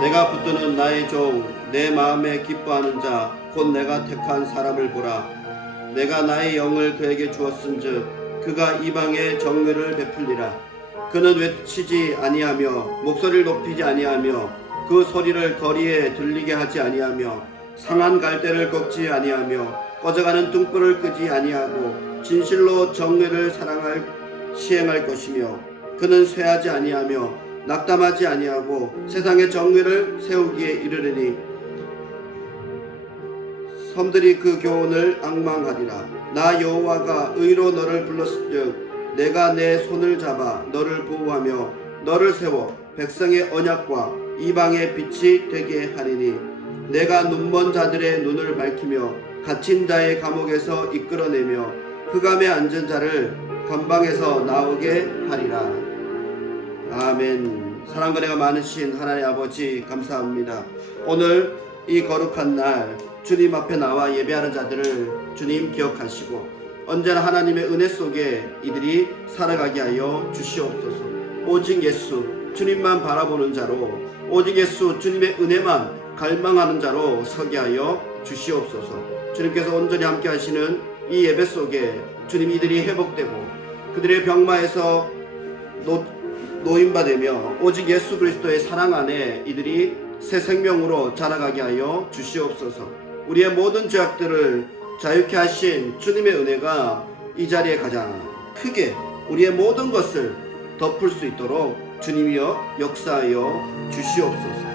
내가 붙드는 나의 종 내 마음에 기뻐하는 자 곧 내가 택한 사람을 보라. 내가 나의 영을 그에게 주었은즉 그가 이방에 정의를 베풀리라. 그는 외치지 아니하며 목소리를 높이지 아니하며 그 소리를 거리에 들리게 하지 아니하며 상한 갈대를 꺾지 아니하며 꺼져가는 등불을 끄지 아니하고 진실로 정의를 시행할 것이며 그는 쇠하지 아니하며 낙담하지 아니하고 세상의 정의를 세우기에 이르르니 섬들이 그 교훈을 앙망하리라. 나 여호와가 의로 너를 불렀은즉 내가 내 손을 잡아 너를 보호하며 너를 세워 백성의 언약과 이방의 빛이 되게 하리니 내가 눈먼 자들의 눈을 밝히며 갇힌 자의 감옥에서 이끌어내며 흑암에 앉은 자를 감방에서 나오게 하리라. 아멘. 사랑과 은혜가 많으신 하나님 아버지 감사합니다. 오늘 이 거룩한 날 주님 앞에 나와 예배하는 자들을 주님 기억하시고 언제나 하나님의 은혜 속에 이들이 살아가게 하여 주시옵소서. 오직 예수 주님만 바라보는 자로 오직 예수 주님의 은혜만 갈망하는 자로 서게 하여 주시옵소서. 주님께서 온전히 함께 하시는 이 예배 속에 주님 이들이 회복되고 그들의 병마에서 노임받으며 오직 예수 그리스도의 사랑 안에 이들이 새 생명으로 자라가게 하여 주시옵소서. 우리의 모든 죄악들을 자유케 하신 주님의 은혜가 이 자리에 가장 크게 우리의 모든 것을 덮을 수 있도록 주님이여 역사하여 주시옵소서.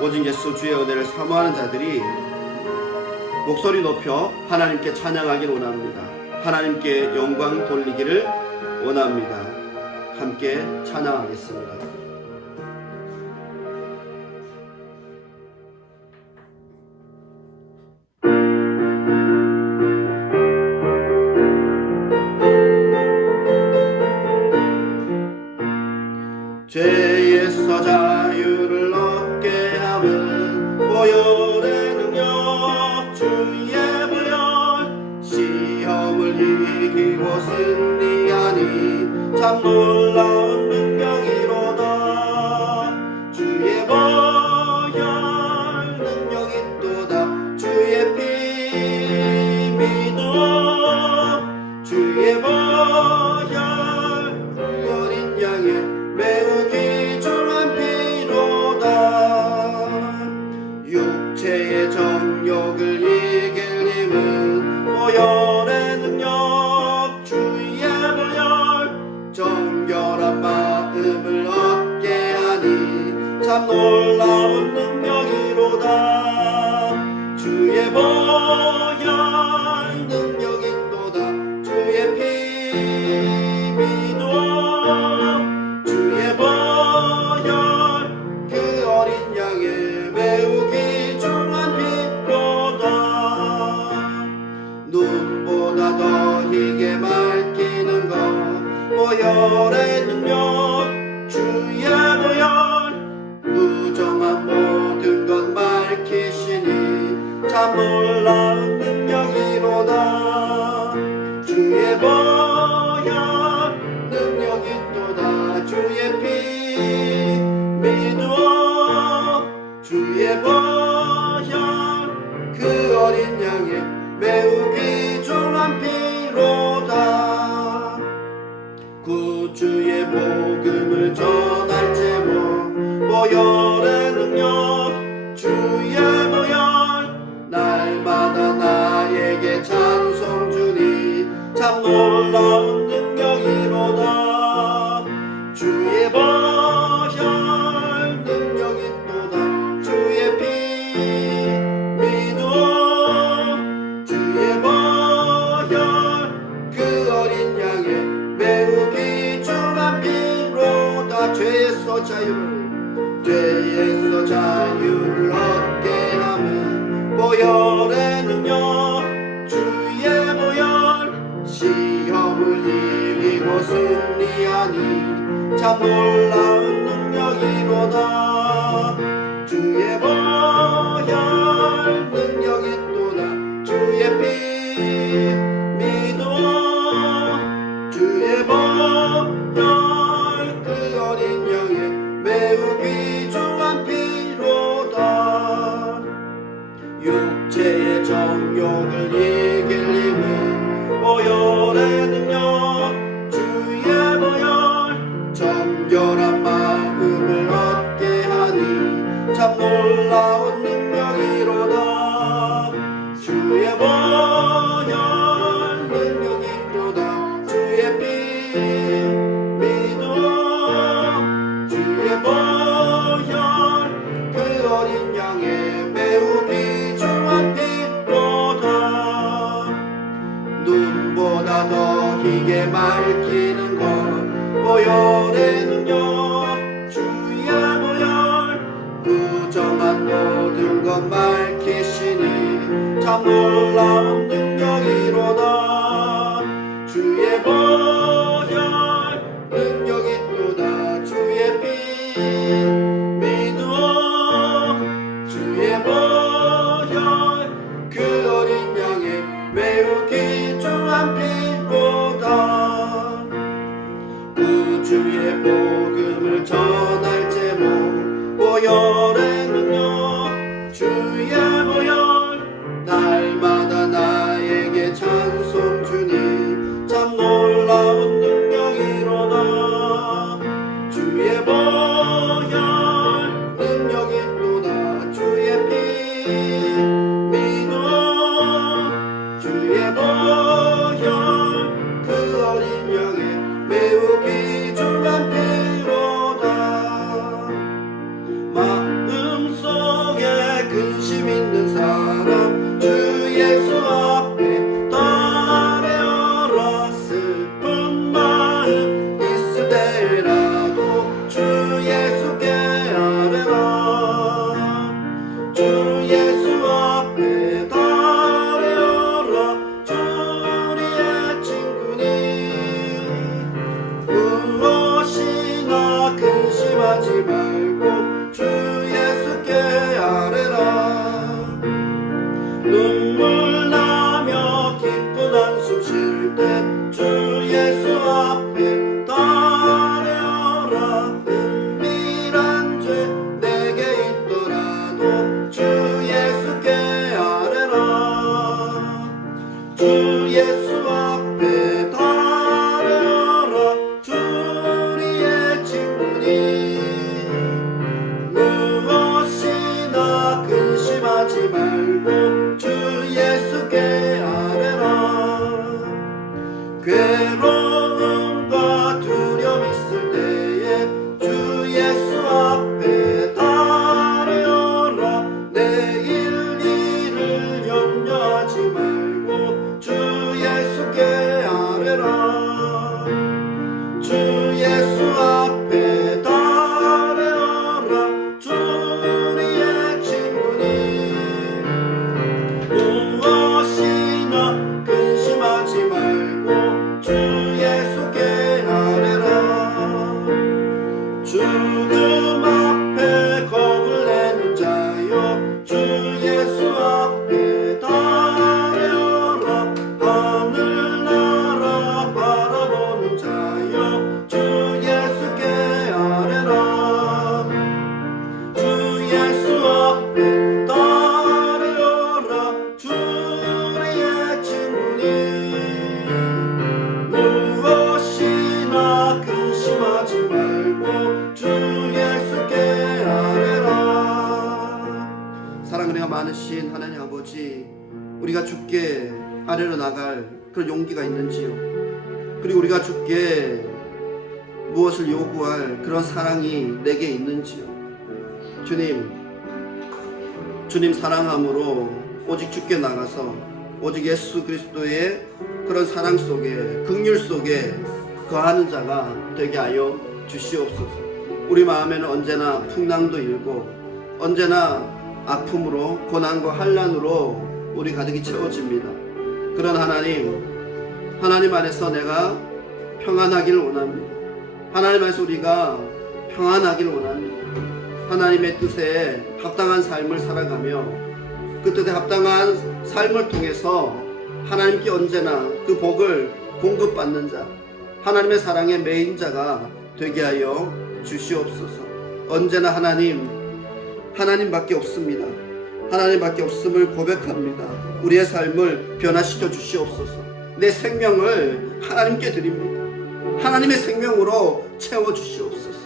오직 예수 주의 은혜를 사모하는 자들이 목소리 높여 하나님께 찬양하기를 원합니다. 하나님께 영광 돌리기를 원합니다. 함께 찬양하겠습니다. 죄에서 자유를 얻게 하는 보혈의 능력 주의 보혈 시험을 이기고 승리하니 참 놀라운 능력이로다. 주의 보혈 능력이 또다. 주의 피 믿어 주의 보혈 어린 양의 매우 귀중한 피로다. 육체의 정욕을 이길 힘은 보혈의 능력 주의 보혈 정결한 마음을 얻게 하니 참 놀라운 능력이로다. 주의 보혈 능력이 또다. 주의 피 믿어 주의 보혈 그 어린 양의 매우 귀중한 피로다. 눈보다 더 희게 밝히는 것 보혈의 능력 주의 보혈 부정한 모든 것 밝히시니 참 놀라운 능력이로다. 주의 보혈 능력이 또다. 주의 피 믿어 주의 보혈 그 어린 양의 매우 귀중한 피로다. 구주의 복음을 전할 제목 보혈의 능력 주의 보혈 날마다 나에게 찬송 주니 참 놀라운 능력이로다. 주의 보혈 능력이 또다. 주의 피 믿어 주의 보혈 그 어린 양의 매우 귀중한 피로다. 죄에서 자유를 얻게 하는 보혈의 능력 주의 보혈 시험을 이기고 승리하니 참 놀라운 능력이로다. 주의 보혈 능력이 또다. 주의 피 믿어 주의 보혈의 능력 주의 보혈 정결한 마음을 얻게 하니 참 놀라운 능력이로다. 주의 보혈 능력이로다. 주의 피 믿음 주의 보혈 그 어린 양의 매우 귀중한 피로다. 눈보다 더 희게 밝히는 것 보혈의 능력 주의 보혈 부정한 모든 것 밝히시니 참 놀라운 능력이로다. 주의 보혈 능력이 또다. 주의 피 믿음 주의 보혈 그 어린 양의 매우 귀중한 피로다. 구주의 복음을 전할 제목 보혈의 능력 주의 보혈 날마다 나에게 찬송 주니 참 놀라운 능력이로다. 주의 보혈 능력이 또다. 주의 피 믿음 주의 보혈 그 어린 양의 매우 귀중한 피로다. 마음속에 근심 있는 사람 주 예수 앞에 따르라. 슬픈 마음 있을 때라도 주 예수께 아뢰라. 주 예수 앞에 따르라. 주 우리의 친구니 무엇이나 근심하지 말고 주 예수께 아뢰라. 눈물 나며 기쁜 한숨 쉴 때 주 예수 앞에 따르라. 은밀한 죄 내게 있더라도 주 예수께 아뢰라. 주 예수 앞에 따르라. 주 우리의 친구니 무엇이나 근심하지 말고 주 예수께 아뢰라. 괴로움과 두려움 있을 때에 주 예수 앞에 따르라. 내일 일을 염려하지 말고 주 예수께 아뢰라. 주 예수 앞에 따르라. 주 우리의 친구니 무엇이나 근심하지 말고 주 예수께 아뢰라. 죽음 앞에 겁을 내는 자여 주 예수 앞에 따르라. 하늘나라 바라보는 자여 주 예수께 아뢰라. 주 예수 앞에 따르라. 주 우리의 친구니 무엇이나 근심하지 말고 주 예수께 아뢰라. 사랑 은혜가 많으신 하나님 아버지, 우리가 주께 아뢰러 나갈 그런 용기가 있는지요? 그리고 우리가 주께 무엇을 요구할 그런 사랑이 내게 있는지요? 주님 사랑함으로 오직 주께 나가서 오직 예수 그리스도의 그런 사랑 속에 긍휼 속에 거하는 자가 되게 하여 주시옵소서. 우리 마음에는 언제나 풍랑도 일고 언제나 아픔으로 고난과 환난으로 우리 가득히 채워집니다. 그런 하나님 안에서 내가 평안하길 원합니다. 하나님 안에서 우리가 평안하길 원합니다. 하나님의 뜻에 합당한 삶을 살아가며 그 뜻에 합당한 삶을 통해서 하나님께 언제나 그 복을 공급받는 자, 하나님의 사랑의 매인자가 되게 하여 주시옵소서. 언제나 하나님밖에 없습니다. 하나님밖에 없음을 고백합니다. 우리의 삶을 변화시켜 주시옵소서. 내 생명을 하나님께 드립니다. 하나님의 생명으로 채워주시옵소서.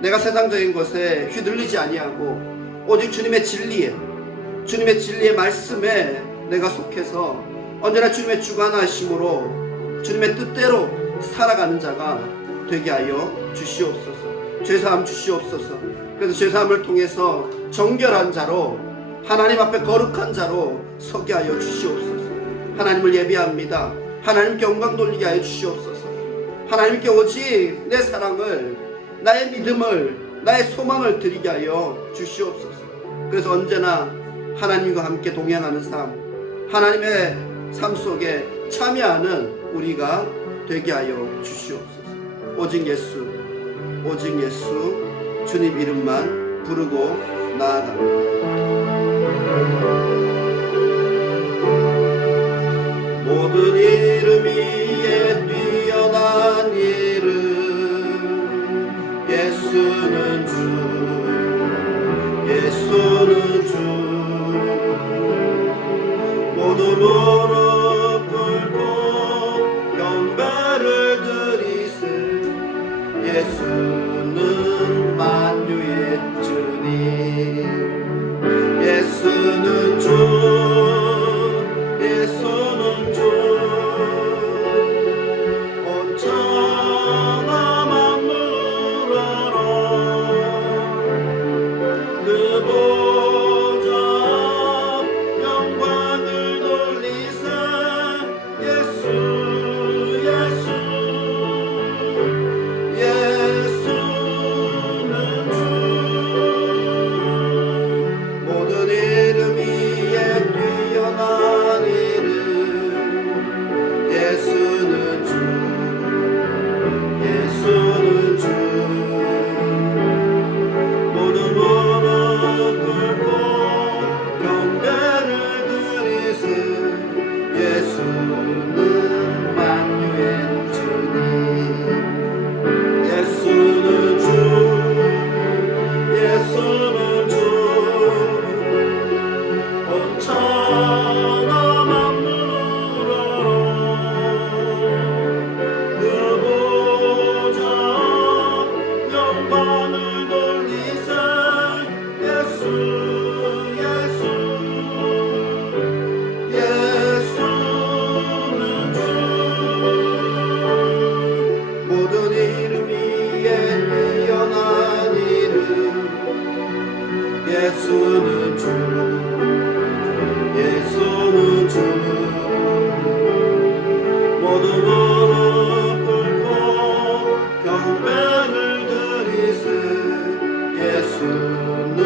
내가 세상적인 것에 휘둘리지 아니하고 오직 주님의 진리의 말씀에 내가 속해서 언제나 주님의 주관하심으로 주님의 뜻대로 살아가는 자가 되게 하여 주시옵소서. 죄사함 주시옵소서. 그래서 죄사함을 통해서 정결한 자로, 하나님 앞에 거룩한 자로 서게 하여 주시옵소서. 하나님을 예배합니다. 하나님께 영광 돌리게 하여 주시옵소서. 하나님께 오직 내 사랑을, 나의 믿음을, 나의 소망을 드리게 하여 주시옵소서. 그래서 언제나 하나님과 함께 동행하는 삶, 하나님의 삶 속에 참여하는 우리가 되게 하여 주시옵소서. 오직 예수 주님 이름만 부르고 나아갑니다. 모든 이름 위에 뛰어난 이름, 예수는 주, 모두 무릎 꿇고 경배를 드리세. 예수는 만유의 주님, 예수는 주, 온 천하 만물 아라. 그 보좌 영광을 돌리세. 예수는 주. 모든 이름 위에 뛰어난 이름, 예수는 주. 모든 무릎 꿇고 경배를 드리세. 예수는 만유의 주님, 예수는 주. 온 천하 만물 아라. 그 보좌 영광을 돌리세. 예수는 주. 모든 이름 위에 뛰어난 이름, 예수는 주. 모두 무릎 꿇고 경배를 드리세. 예수는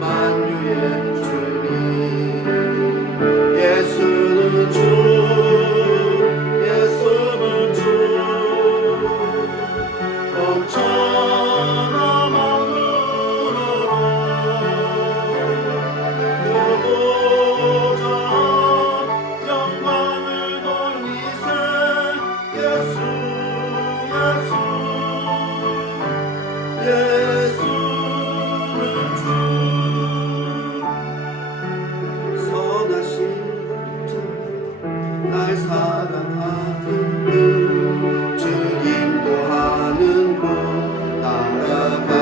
만유의 주님, 예수는 주. 온 천하 만물 아라. 그 보좌 영광을 돌리세. 예수는 주. 선하신 자, 날 사랑하는 그 주 인도하는 곳 따라가리.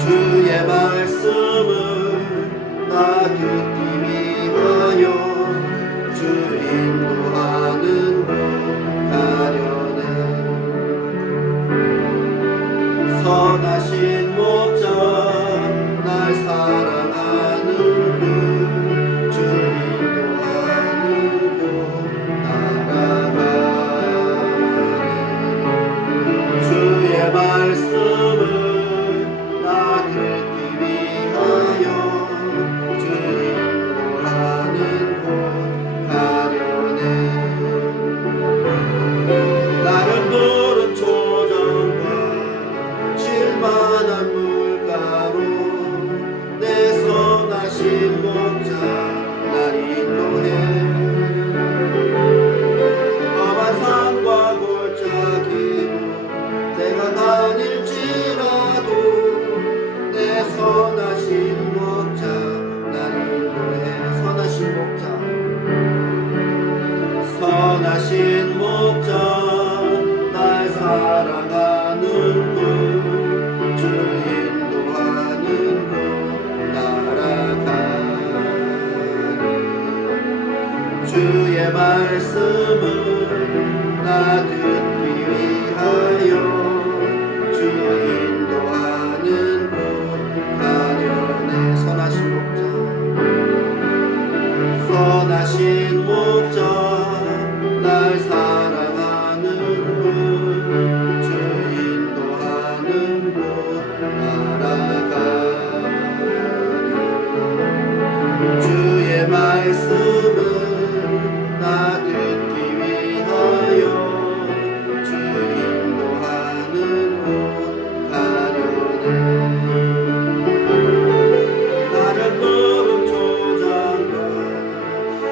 주의 말씀을 나 듣기 위하여 주 인도하는 곳 가려네. 선하신 목자, 날 사랑하는 그 주 인도하는 주의 말씀을 나 듣기 위하여 주 인도하는 곳 가려네. 선하신 목자 날 사랑하는 분 주 인도하는 곳 날아가니 주의 말씀을 나 듣기 위하여 주 인도하는 곳 가려네. 나를 푸른 초장과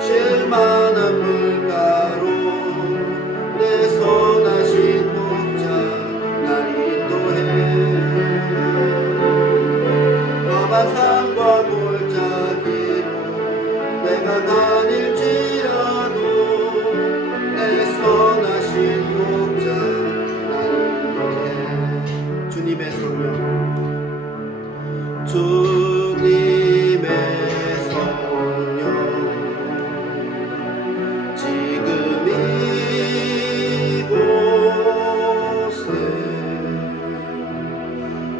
실만한 물가로 내 선하신 목자 날 인도해. 험한 산과 골짜기로 내가 다닐지라도 내 선하신 목자 날 인도해. 주님의 성령, 주님의 성령 지금 이곳에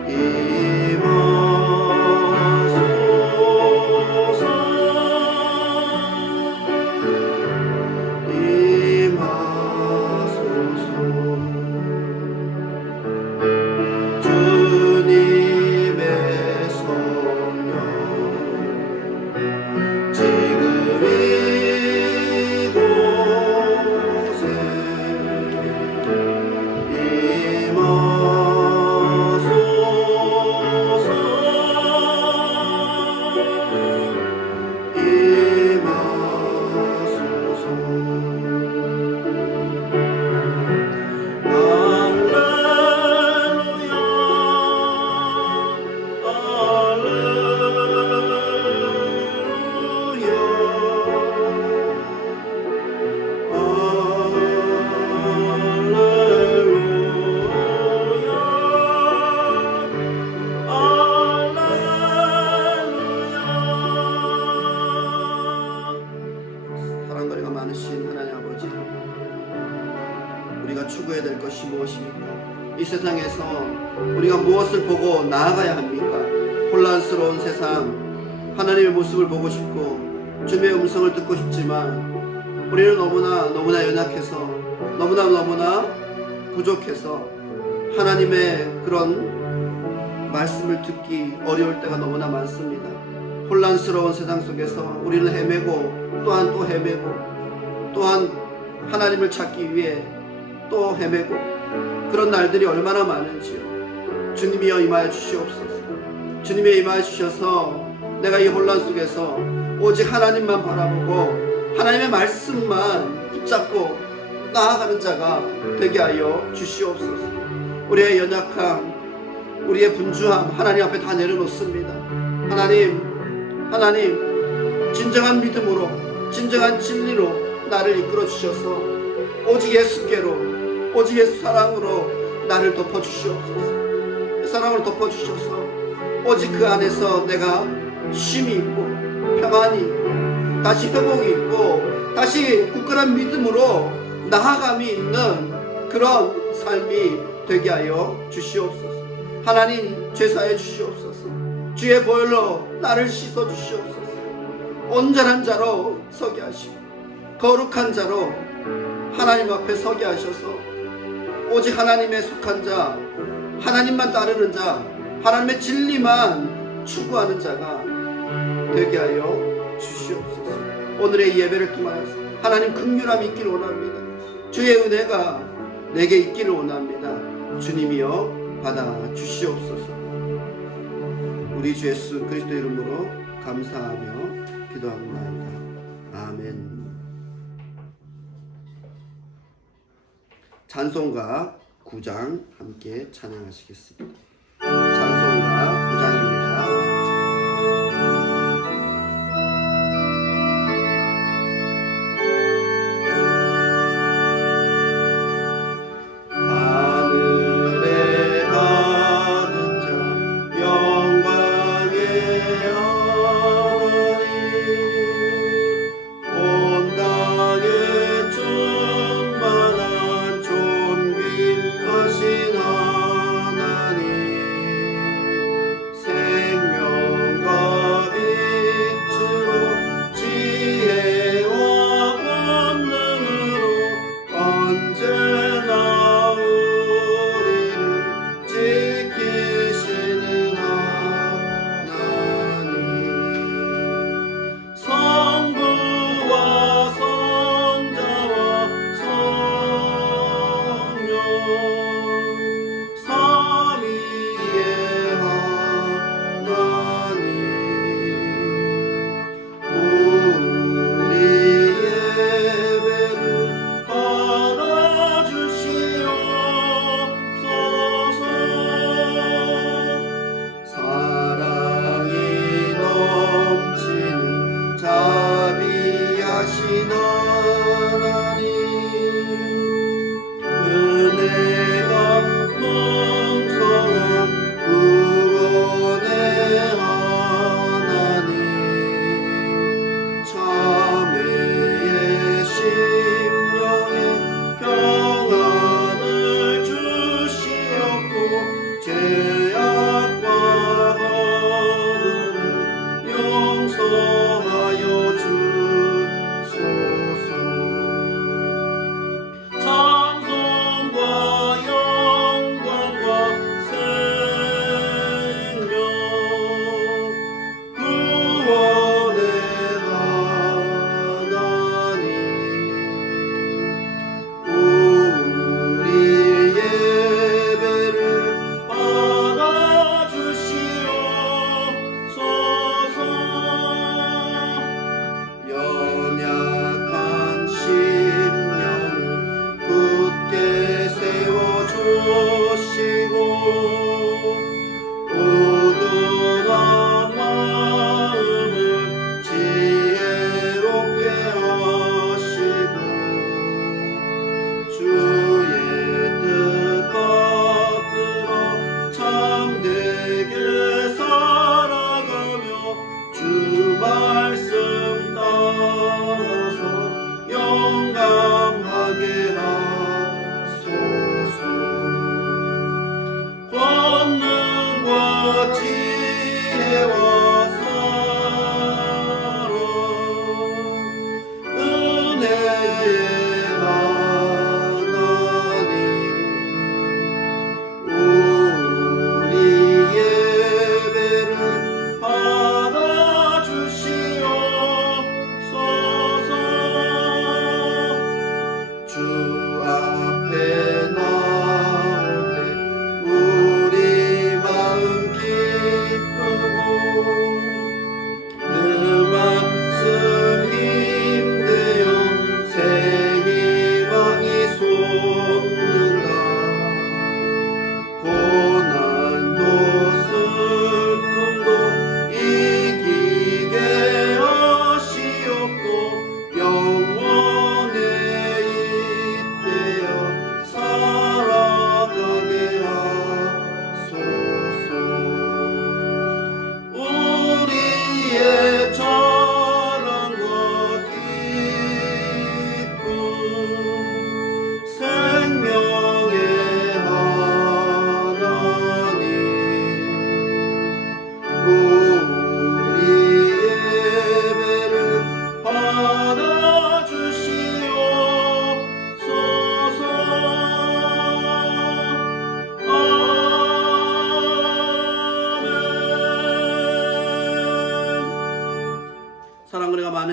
임하소서. 주님의 성령 지금 이곳에 임하소서. 사랑거리가 많으신 하나님 아버지, 우리가 추구해야 될 것이 무엇입니까? 이 세상에서 우리가 무엇을 보고 나아가야 합니까? 혼란스러운 세상, 하나님의 모습을 보고 싶고 주님의 음성을 듣고 싶지만 우리는 너무나 연약해서 너무나 부족해서 하나님의 그런 말씀을 듣기 어려울 때가 너무나 많습니다. 혼란스러운 세상 속에서 우리는 헤매고 또한 또 헤매고 또한 하나님을 찾기 위해 또 헤매고 그런 날들이 얼마나 많은지요. 주님이여 임하여 주시옵소서. 주님이 임하여 주셔서 내가 이 혼란 속에서 오직 하나님만 바라보고 하나님의 말씀만 붙잡고 나아가는 자가 되게 하여 주시옵소서. 우리의 연약함, 우리의 분주함 하나님 앞에 다 내려놓습니다. 하나님 진정한 믿음으로 진정한 진리로 나를 이끌어 주셔서 오직 예수께로 오직 예수 사랑으로 나를 덮어주시옵소서. 사랑으로 덮어주셔서 오직 그 안에서 내가 쉼이 있고 평안이 있고 다시 회복이 있고 다시 굳건한 믿음으로 나아감이 있는 그런 삶이 되게 하여 주시옵소서. 하나님 죄사해 주시옵소서. 주의 보혈로 나를 씻어 주시옵소서. 온전한 자로 서게 하시고 거룩한 자로 하나님 앞에 서게 하셔서 오직 하나님에 속한 자, 하나님만 따르는 자, 하나님의 진리만 추구하는 자가 되게 하여 주시옵소서. 오늘의 예배를 통하여서 하나님 긍휼함이 있기를 원합니다. 주의 은혜가 내게 있기를 원합니다. 주님이여 받아 주시옵소서. 우리 주 예수 그리스도 이름으로 감사하며 기도합니다. 아멘. 찬송가 9장 함께 찬양하시겠습니다. 찬송가 9장입니다.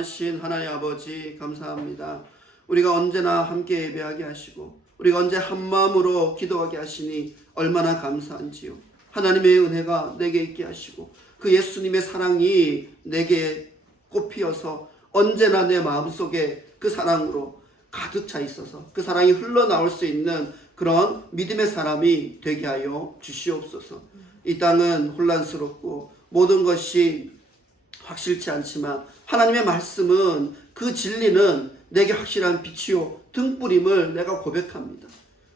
많으신 하나님 아버지 감사합니다. 우리가 언제나 함께 예배하게 하시고 우리가 언제 한마음으로 기도하게 하시니 얼마나 감사한지요. 하나님의 은혜가 내게 있게 하시고 그 예수님의 사랑이 내게 꽃피어서 언제나 내 마음속에 그 사랑으로 가득 차 있어서 그 사랑이 흘러나올 수 있는 그런 믿음의 사람이 되게 하여 주시옵소서. 이 땅은 혼란스럽고 모든 것이 확실치 않지만 하나님의 말씀은 그 진리는 내게 확실한 빛이요 등불임을 내가 고백합니다.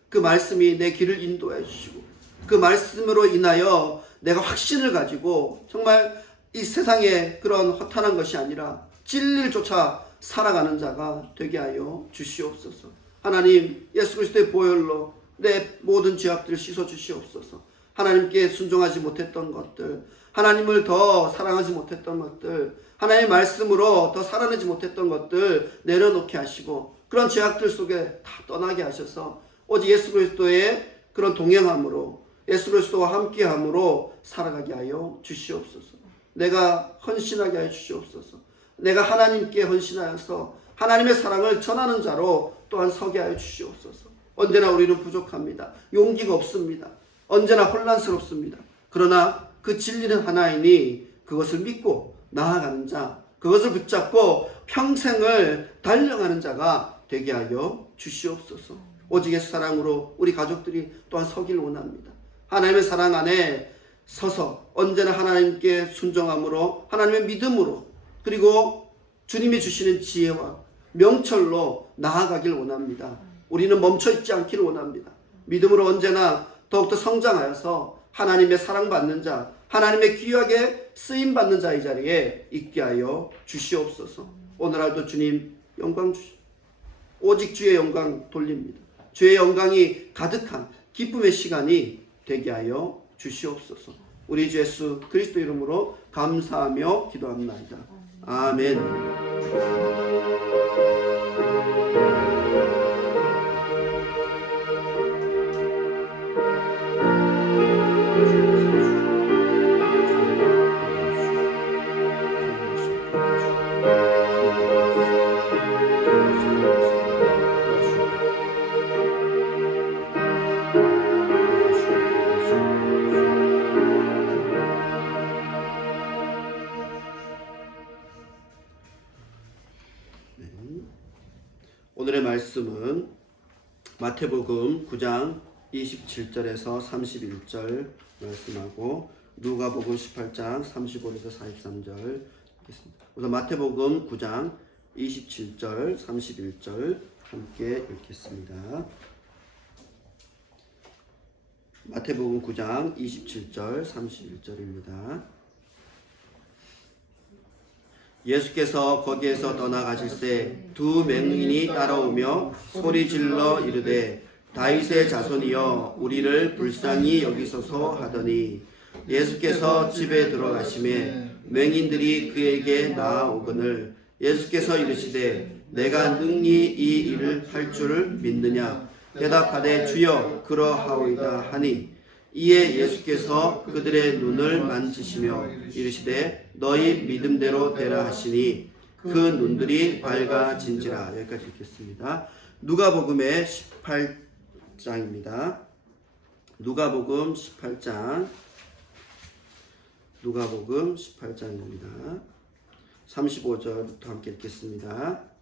그 말씀이 내 길을 인도해 주시고 그 말씀으로 인하여 내가 확신을 가지고 정말 이 세상에 그런 허탄한 것이 아니라 진리를 쫓아 살아가는 자가 되게 하여 주시옵소서. 하나님 예수 그리스도의 보혈로 내 모든 죄악들을 씻어 주시옵소서. 하나님께 순종하지 못했던 것들, 하나님을 더 사랑하지 못했던 것들, 하나님의 말씀으로 더 살아내지 못했던 것들 내려놓게 하시고 그런 죄악들 속에 다 떠나게 하셔서 오직 예수 그리스도의 그런 동행함으로 예수 그리스도와 함께함으로 살아가게 하여 주시옵소서. 내가 헌신하게 하여 주시옵소서. 내가 하나님께 헌신하여서 하나님의 사랑을 전하는 자로 또한 서게 하여 주시옵소서. 언제나 우리는 부족합니다. 용기가 없습니다. 언제나 혼란스럽습니다. 그러나 그 진리는 하나이니 그것을 믿고 나아가는 자, 그것을 붙잡고 평생을 달려가는 자가 되게 하여 주시옵소서. 오직 예수 사랑으로 우리 가족들이 또한 서길 원합니다. 하나님의 사랑 안에 서서 언제나 하나님께 순종함으로 하나님의 믿음으로 그리고 주님이 주시는 지혜와 명철로 나아가길 원합니다. 우리는 멈춰있지 않기를 원합니다. 믿음으로 언제나 더욱더 성장하여서 하나님의 사랑받는 자, 하나님의 귀하게 쓰임받는 자의 자리에 있게 하여 주시옵소서. 오늘 하루도 주님 영광 주시옵소서. 오직 주의 영광 돌립니다. 주의 영광이 가득한 기쁨의 시간이 되게 하여 주시옵소서. 우리 주 예수 그리스도 이름으로 감사하며 기도합니다. 아멘. 오늘의 말씀은 마태복음 9장 27절에서 31절 말씀하고 누가복음 18장 35에서 43절 읽겠습니다. 우선 마태복음 9장 27절 31절 함께 읽겠습니다. 마태복음 9장 27절 31절입니다. 예수께서 거기에서 떠나가실새 두 맹인이 따라오며 소리질러 이르되 다윗의 자손이여 우리를 불쌍히 여기소서 하더니 예수께서 집에 들어가시매 맹인들이 그에게 나아오거늘 예수께서 이르시되 내가 능히 이 일을 할 줄을 믿느냐 대답하되 주여 그러하오이다 하니 이에 예수께서 그들의 눈을 만지시며 이르시되 너희 믿음대로 되라 하시니 그 눈들이 밝아진지라. 여기까지 읽겠습니다. 누가복음의 18장입니다. 누가복음 18장 누가복음 18장입니다. 35절부터 함께 읽겠습니다.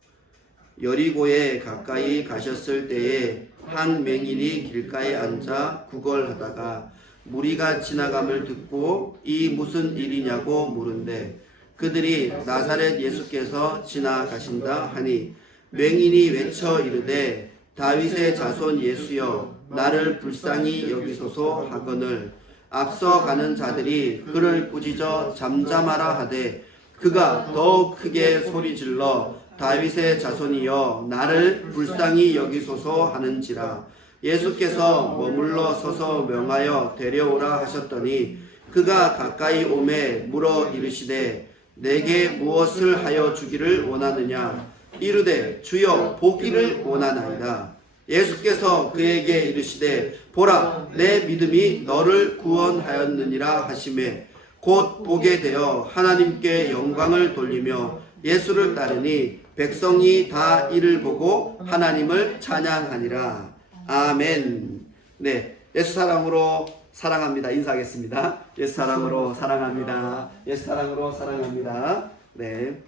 여리고에 가까이 가셨을 때에 한 맹인이 길가에 앉아 구걸하다가 무리가 지나감을 듣고 이 무슨 일이냐고 물은데 그들이 나사렛 예수께서 지나가신다 하니 맹인이 외쳐 이르되 다윗의 자손 예수여 나를 불쌍히 여기소서 하거늘 앞서 가는 자들이 그를 꾸짖어 잠잠하라 하되 그가 더욱 크게 소리질러 다윗의 자손이여 나를 불쌍히 여기소서 하는지라. 예수께서 머물러 서서 명하여 데려오라 하셨더니 그가 가까이 오매 물어 이르시되 내게 무엇을 하여 주기를 원하느냐 이르되 주여 보기를 원하나이다. 예수께서 그에게 이르시되 보라 내 믿음이 너를 구원하였느니라 하시매 곧 보게 되어 하나님께 영광을 돌리며 예수를 따르니 백성이 다 이를 보고 하나님을 찬양하니라. 아멘. 네, 예수 사랑으로 사랑합니다. 인사하겠습니다. 예수 사랑으로 사랑합니다. 예수 사랑으로 사랑합니다. 네,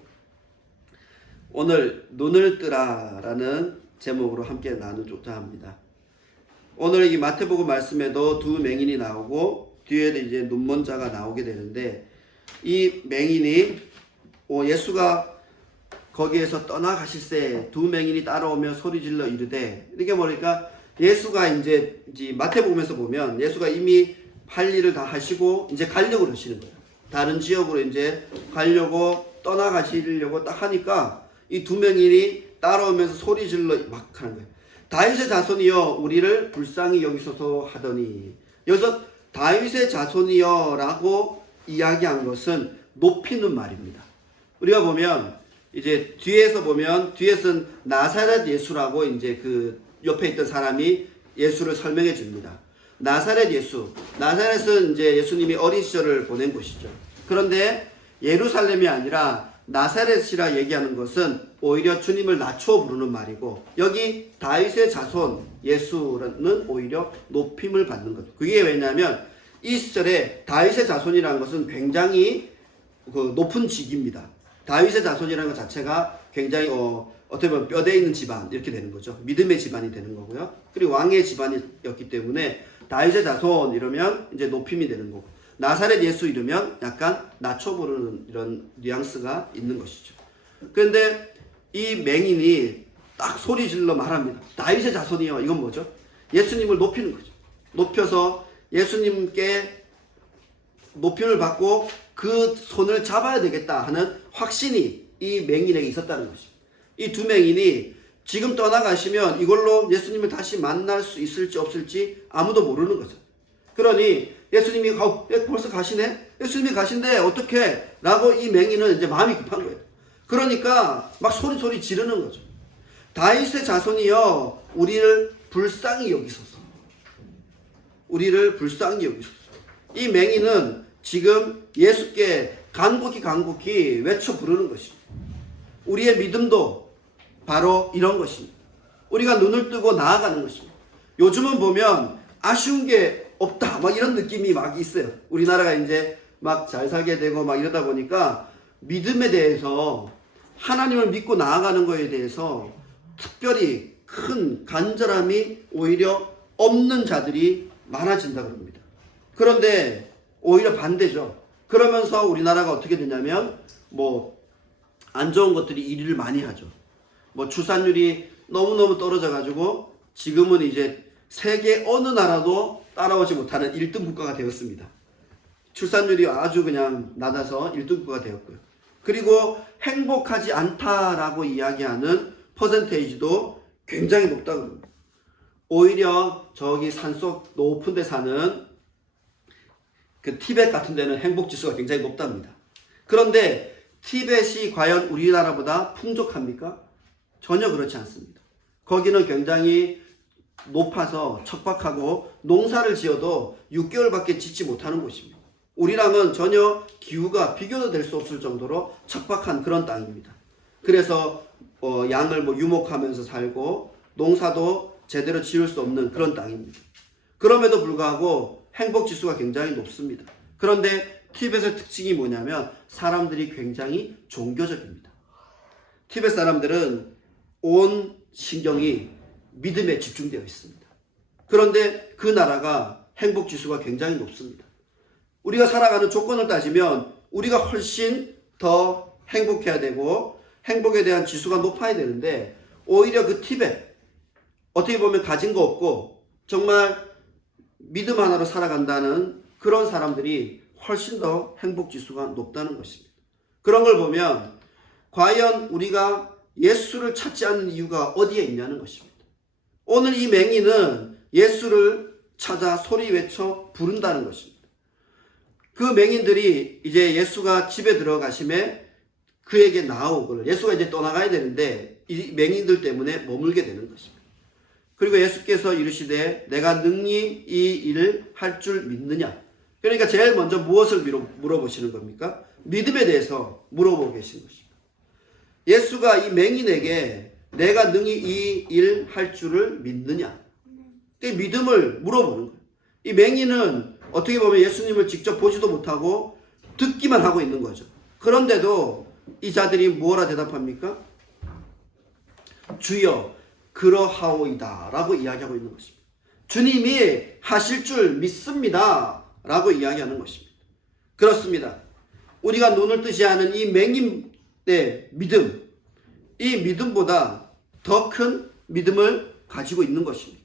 오늘 눈을 뜨라라는 제목으로 함께 나누고자 합니다. 오늘 이 마태복음 말씀에도 두 맹인이 나오고 뒤에도 이제 눈먼 자가 나오게 되는데, 이 맹인이 예수가 거기에서 떠나가실새 두 맹인이 따라오며 소리질러 이르되, 이게 뭐니까 예수가 이제 마태복음에서 보면 예수가 이미 할 일을 다 하시고 이제 가려고 그러시는 거예요. 다른 지역으로 이제 가려고 떠나가시려고 딱 하니까 이 두 맹인이 따라오면서 소리질러 막 하는 거예요. 다윗의 자손이여 우리를 불쌍히 여기소서 하더니, 여기서 다윗의 자손이여 라고 이야기한 것은 높이는 말입니다. 우리가 보면 이제 뒤에서 보면 뒤에서는 나사렛 예수라고 이제 그 옆에 있던 사람이 예수를 설명해 줍니다. 나사렛 예수. 나사렛은 이제 예수님이 어린 시절을 보낸 곳이죠. 그런데 예루살렘이 아니라 나사렛이라 얘기하는 것은 오히려 주님을 낮춰 부르는 말이고, 여기 다윗의 자손 예수는 오히려 높임을 받는 것. 그게 왜냐하면 이 시절에 다윗의 자손이라는 것은 굉장히 높은 직입니다. 다윗의 자손이라는 것 자체가 굉장히 어떻게 보면 뼈대 있는 집안 이렇게 되는 거죠. 믿음의 집안이 되는 거고요. 그리고 왕의 집안이었기 때문에 다윗의 자손 이러면 이제 높임이 되는 거고, 나사렛 예수 이러면 약간 낮춰 부르는 이런 뉘앙스가 있는 것이죠. 그런데 이 맹인이 딱 소리 질러 말합니다. 다윗의 자손이요. 이건 뭐죠? 예수님을 높이는 거죠. 높여서 예수님께 높임을 받고 그 손을 잡아야 되겠다 하는 확신이 이 맹인에게 있었다는 것입니다. 이 두 맹인이 지금 떠나가시면 이걸로 예수님을 다시 만날 수 있을지 없을지 아무도 모르는 거죠. 그러니 예수님이 벌써 가시네? 예수님이 가신대 어떡해? 라고 이 맹인은 이제 마음이 급한 거예요. 그러니까 막 소리 지르는 거죠. 다윗의 자손이여 우리를 불쌍히 여기소서. 우리를 불쌍히 여기소서. 이 맹인은 지금 예수께 간곡히 외쳐 부르는 것입니다. 우리의 믿음도 바로 이런 것입니다. 우리가 눈을 뜨고 나아가는 것입니다. 요즘은 보면 아쉬운 게 없다 막 이런 느낌이 막 있어요. 우리나라가 이제 막 잘 살게 되고 막 이러다 보니까 믿음에 대해서, 하나님을 믿고 나아가는 것에 대해서 특별히 큰 간절함이 오히려 없는 자들이 많아진다 그럽니다. 그런데 오히려 반대죠. 그러면서 우리나라가 어떻게 되냐면 안 좋은 것들이 1위를 많이 하죠. 출산율이 너무너무 떨어져 가지고 지금은 이제 세계 어느 나라도 따라오지 못하는 1등 국가가 되었습니다. 출산율이 아주 그냥 낮아서 1등 국가가 되었고요. 그리고 행복하지 않다라고 이야기하는 퍼센테이지도 굉장히 높다고 합니다. 오히려 저기 산속 높은 데 사는 그 티벳 같은 데는 행복 지수가 굉장히 높답니다. 그런데 티벳이 과연 우리나라보다 풍족합니까? 전혀 그렇지 않습니다. 거기는 굉장히 높아서 척박하고 농사를 지어도 6개월밖에 짓지 못하는 곳입니다. 우리랑은 전혀 기후가 비교도 될 수 없을 정도로 척박한 그런 땅입니다. 그래서 양을 유목하면서 살고 농사도 제대로 지을 수 없는 그런 땅입니다. 그럼에도 불구하고 행복지수가 굉장히 높습니다. 그런데 티벳의 특징이 뭐냐면 사람들이 굉장히 종교적입니다. 티벳 사람들은 온 신경이 믿음에 집중되어 있습니다. 그런데 그 나라가 행복지수가 굉장히 높습니다. 우리가 살아가는 조건을 따지면 우리가 훨씬 더 행복해야 되고 행복에 대한 지수가 높아야 되는데, 오히려 그 티벳, 어떻게 보면 가진 거 없고 정말 믿음 하나로 살아간다는 그런 사람들이 훨씬 더 행복지수가 높다는 것입니다. 그런 걸 보면 과연 우리가 예수를 찾지 않는 이유가 어디에 있냐는 것입니다. 오늘 이 맹인은 예수를 찾아 소리 외쳐 부른다는 것입니다. 그 맹인들이 이제 예수가 집에 들어가심에 그에게 나오거늘, 예수가 이제 떠나가야 되는데 이 맹인들 때문에 머물게 되는 것입니다. 그리고 예수께서 이르시되 내가 능히 이 일을 할 줄 믿느냐. 그러니까 제일 먼저 무엇을 물어보시는 겁니까? 믿음에 대해서 물어보고 계신 것입니다. 예수가 이 맹인에게 내가 능히 이 일 할 줄을 믿느냐? 그 믿음을 물어보는 거예요. 이 맹인은 어떻게 보면 예수님을 직접 보지도 못하고 듣기만 하고 있는 거죠. 그런데도 이 자들이 뭐라 대답합니까? 주여 그러하오이다 라고 이야기하고 있는 것입니다. 주님이 하실 줄 믿습니다 라고 이야기하는 것입니다. 그렇습니다. 우리가 눈을 뜨지 않은 이 맹인의 믿음, 이 믿음보다 더 큰 믿음을 가지고 있는 것입니다.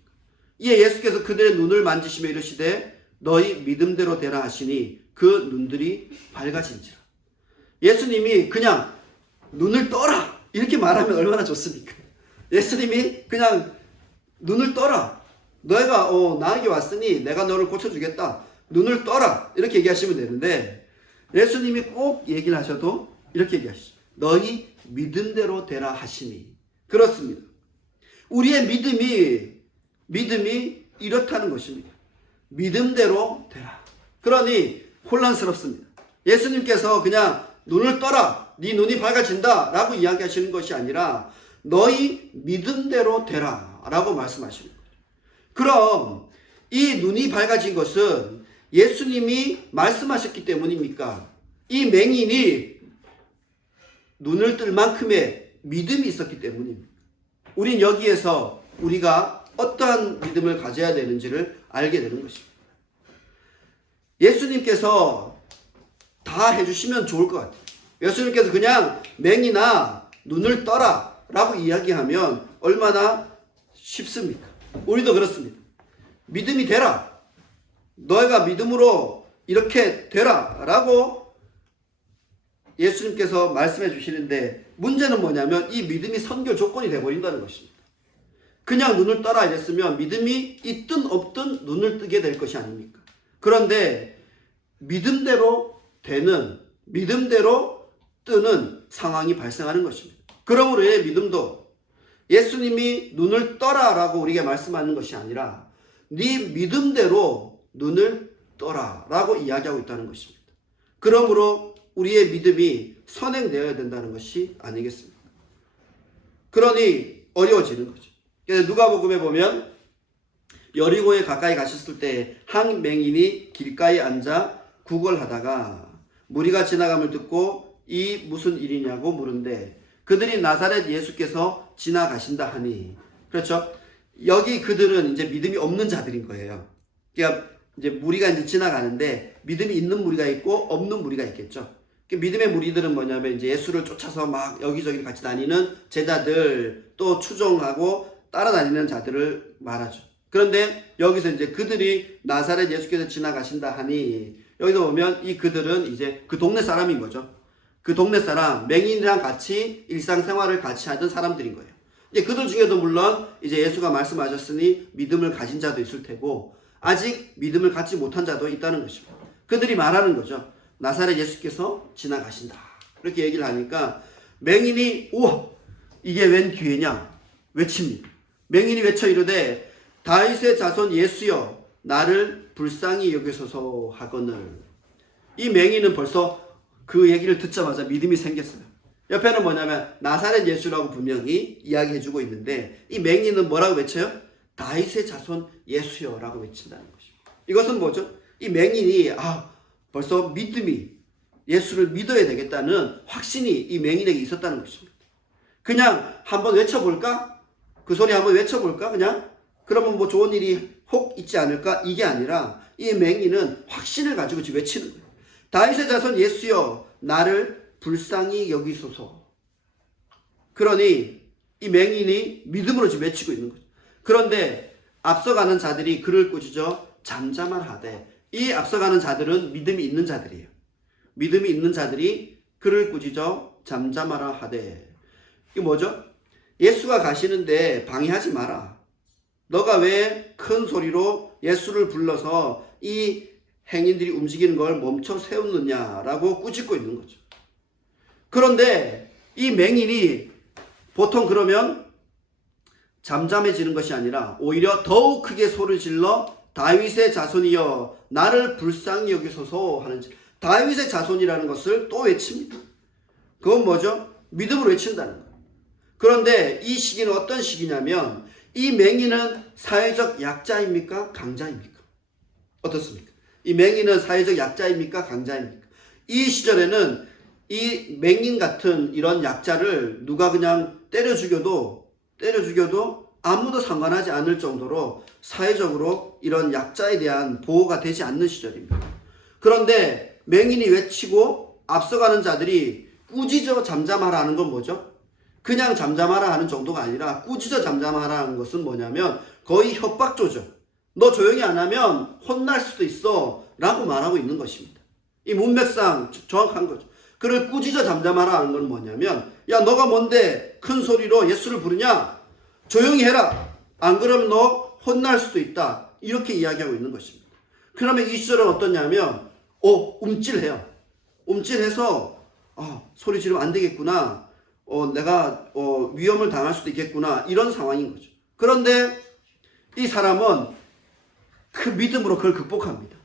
이에 예수께서 그들의 눈을 만지시며 이르시되 너희 믿음대로 되라 하시니 그 눈들이 밝아진지라. 예수님이 그냥 눈을 떠라 이렇게 말하면 얼마나 좋습니까? 예수님이 그냥 눈을 떠라. 너희가 나에게 왔으니 내가 너를 고쳐주겠다. 눈을 떠라. 이렇게 얘기하시면 되는데 예수님이 꼭 얘기를 하셔도 이렇게 얘기하시죠. 너희 믿음대로 되라 하시니. 그렇습니다. 우리의 믿음이 이렇다는 것입니다. 믿음대로 되라. 그러니 혼란스럽습니다. 예수님께서 그냥 눈을 떠라. 네 눈이 밝아진다 라고 이야기하시는 것이 아니라 너희 믿음대로 되라 라고 말씀하시는 거예요. 그럼 이 눈이 밝아진 것은 예수님이 말씀하셨기 때문입니까? 이 맹인이 눈을 뜰 만큼의 믿음이 있었기 때문입니다. 우린 여기에서 우리가 어떠한 믿음을 가져야 되는지를 알게 되는 것입니다. 예수님께서 다 해주시면 좋을 것 같아요. 예수님께서 그냥 맹인아 눈을 떠라 라고 이야기하면 얼마나 쉽습니까? 우리도 그렇습니다. 믿음이 되라. 너희가 믿음으로 이렇게 되라 라고 예수님께서 말씀해 주시는데 문제는 뭐냐면 이 믿음이 선결 조건이 되어버린다는 것입니다. 그냥 눈을 떠라 이랬으면 믿음이 있든 없든 눈을 뜨게 될 것이 아닙니까? 그런데 믿음대로 되는, 믿음대로 뜨는 상황이 발생하는 것입니다. 그러므로 이 믿음도 예수님이 눈을 떠라 라고 우리에게 말씀하는 것이 아니라 네 믿음대로 눈을 떠라 라고 이야기하고 있다는 것입니다. 그러므로 우리의 믿음이 선행되어야 된다는 것이 아니겠습니까? 그러니 어려워지는 거죠. 그래서 누가복음에 보면 여리고에 가까이 가셨을 때 한 맹인이 길가에 앉아 구걸하다가 무리가 지나감을 듣고 이 무슨 일이냐고 물은데 그들이 나사렛 예수께서 지나가신다 하니, 그렇죠? 여기 그들은 이제 믿음이 없는 자들인 거예요. 그러니까 이제 무리가 이제 지나가는데 믿음이 있는 무리가 있고 없는 무리가 있겠죠. 믿음의 무리들은 뭐냐면 이제 예수를 쫓아서 막 여기저기 같이 다니는 제자들, 또 추종하고 따라다니는 자들을 말하죠. 그런데 여기서 이제 그들이 나사렛 예수께서 지나가신다 하니 여기서 보면 이 그들은 이제 그 동네 사람인 거죠. 그 동네 사람, 맹인이랑 같이 일상생활을 같이 하던 사람들인 거예요. 이제 그들 중에도 물론 이제 예수가 말씀하셨으니 믿음을 가진 자도 있을 테고 아직 믿음을 갖지 못한 자도 있다는 것입니다. 그들이 말하는 거죠. 나사렛 예수께서 지나가신다. 이렇게 얘기를 하니까 맹인이 우와 이게 웬 기회냐 외칩니다. 맹인이 외쳐 이르되 다윗의 자손 예수여 나를 불쌍히 여기소서 하거늘. 이 맹인은 벌써 그 얘기를 듣자마자 믿음이 생겼어요. 옆에는 뭐냐면 나사렛 예수라고 분명히 이야기해주고 있는데 이 맹인은 뭐라고 외쳐요? 다윗의 자손 예수여 라고 외친다는 것입니다. 이것은 뭐죠? 이 맹인이 벌써 믿음이 예수를 믿어야 되겠다는 확신이 이 맹인에게 있었다는 것입니다. 그냥 한번 외쳐볼까? 그 소리 한번 외쳐볼까? 그냥 그러면 뭐 좋은 일이 혹 있지 않을까? 이게 아니라 이 맹인은 확신을 가지고 지금 외치는 거예요. 다윗의 자손 예수여 나를 불쌍히 여기소서. 그러니 이 맹인이 믿음으로 지금 외치고 있는 거죠. 그런데 앞서가는 자들이 그를 꾸짖어 잠잠하되, 이 앞서가는 자들은 믿음이 있는 자들이에요. 믿음이 있는 자들이 그를 꾸짖어 잠잠하라 하되. 이게 뭐죠? 예수가 가시는데 방해하지 마라. 너가 왜 큰 소리로 예수를 불러서 이 행인들이 움직이는 걸 멈춰 세우느냐라고 꾸짖고 있는 거죠. 그런데 이 맹인이 보통 그러면 잠잠해지는 것이 아니라 오히려 더욱 크게 소리 질러 다윗의 자손이여 나를 불쌍히 여기소서 하는, 다윗의 자손이라는 것을 또 외칩니다. 그건 뭐죠? 믿음으로 외친다는 거예요. 그런데 이 시기는 어떤 시기냐면 이 맹인은 사회적 약자입니까? 강자입니까? 어떻습니까? 이 맹인은 사회적 약자입니까? 강자입니까? 이 시절에는 이 맹인 같은 이런 약자를 누가 그냥 때려 죽여도 아무도 상관하지 않을 정도로 사회적으로 이런 약자에 대한 보호가 되지 않는 시절입니다. 그런데 맹인이 외치고 앞서가는 자들이 꾸짖어 잠잠하라 하는 건 뭐죠? 그냥 잠잠하라 하는 정도가 아니라 꾸짖어 잠잠하라 하는 것은 뭐냐면 거의 협박조죠. 너 조용히 안 하면 혼날 수도 있어 라고 말하고 있는 것입니다. 이 문맥상 정확한 거죠. 그를 꾸짖어 잠잠하라 하는 건 뭐냐면 야 너가 뭔데 큰 소리로 예수를 부르냐? 조용히 해라. 안 그러면 너 혼날 수도 있다. 이렇게 이야기하고 있는 것입니다. 그러면 이 시절은 어떠냐면 움찔해요. 움찔해서 소리 지르면 안 되겠구나. 내가 위험을 당할 수도 있겠구나. 이런 상황인 거죠. 그런데 이 사람은 그 믿음으로 그걸 극복합니다.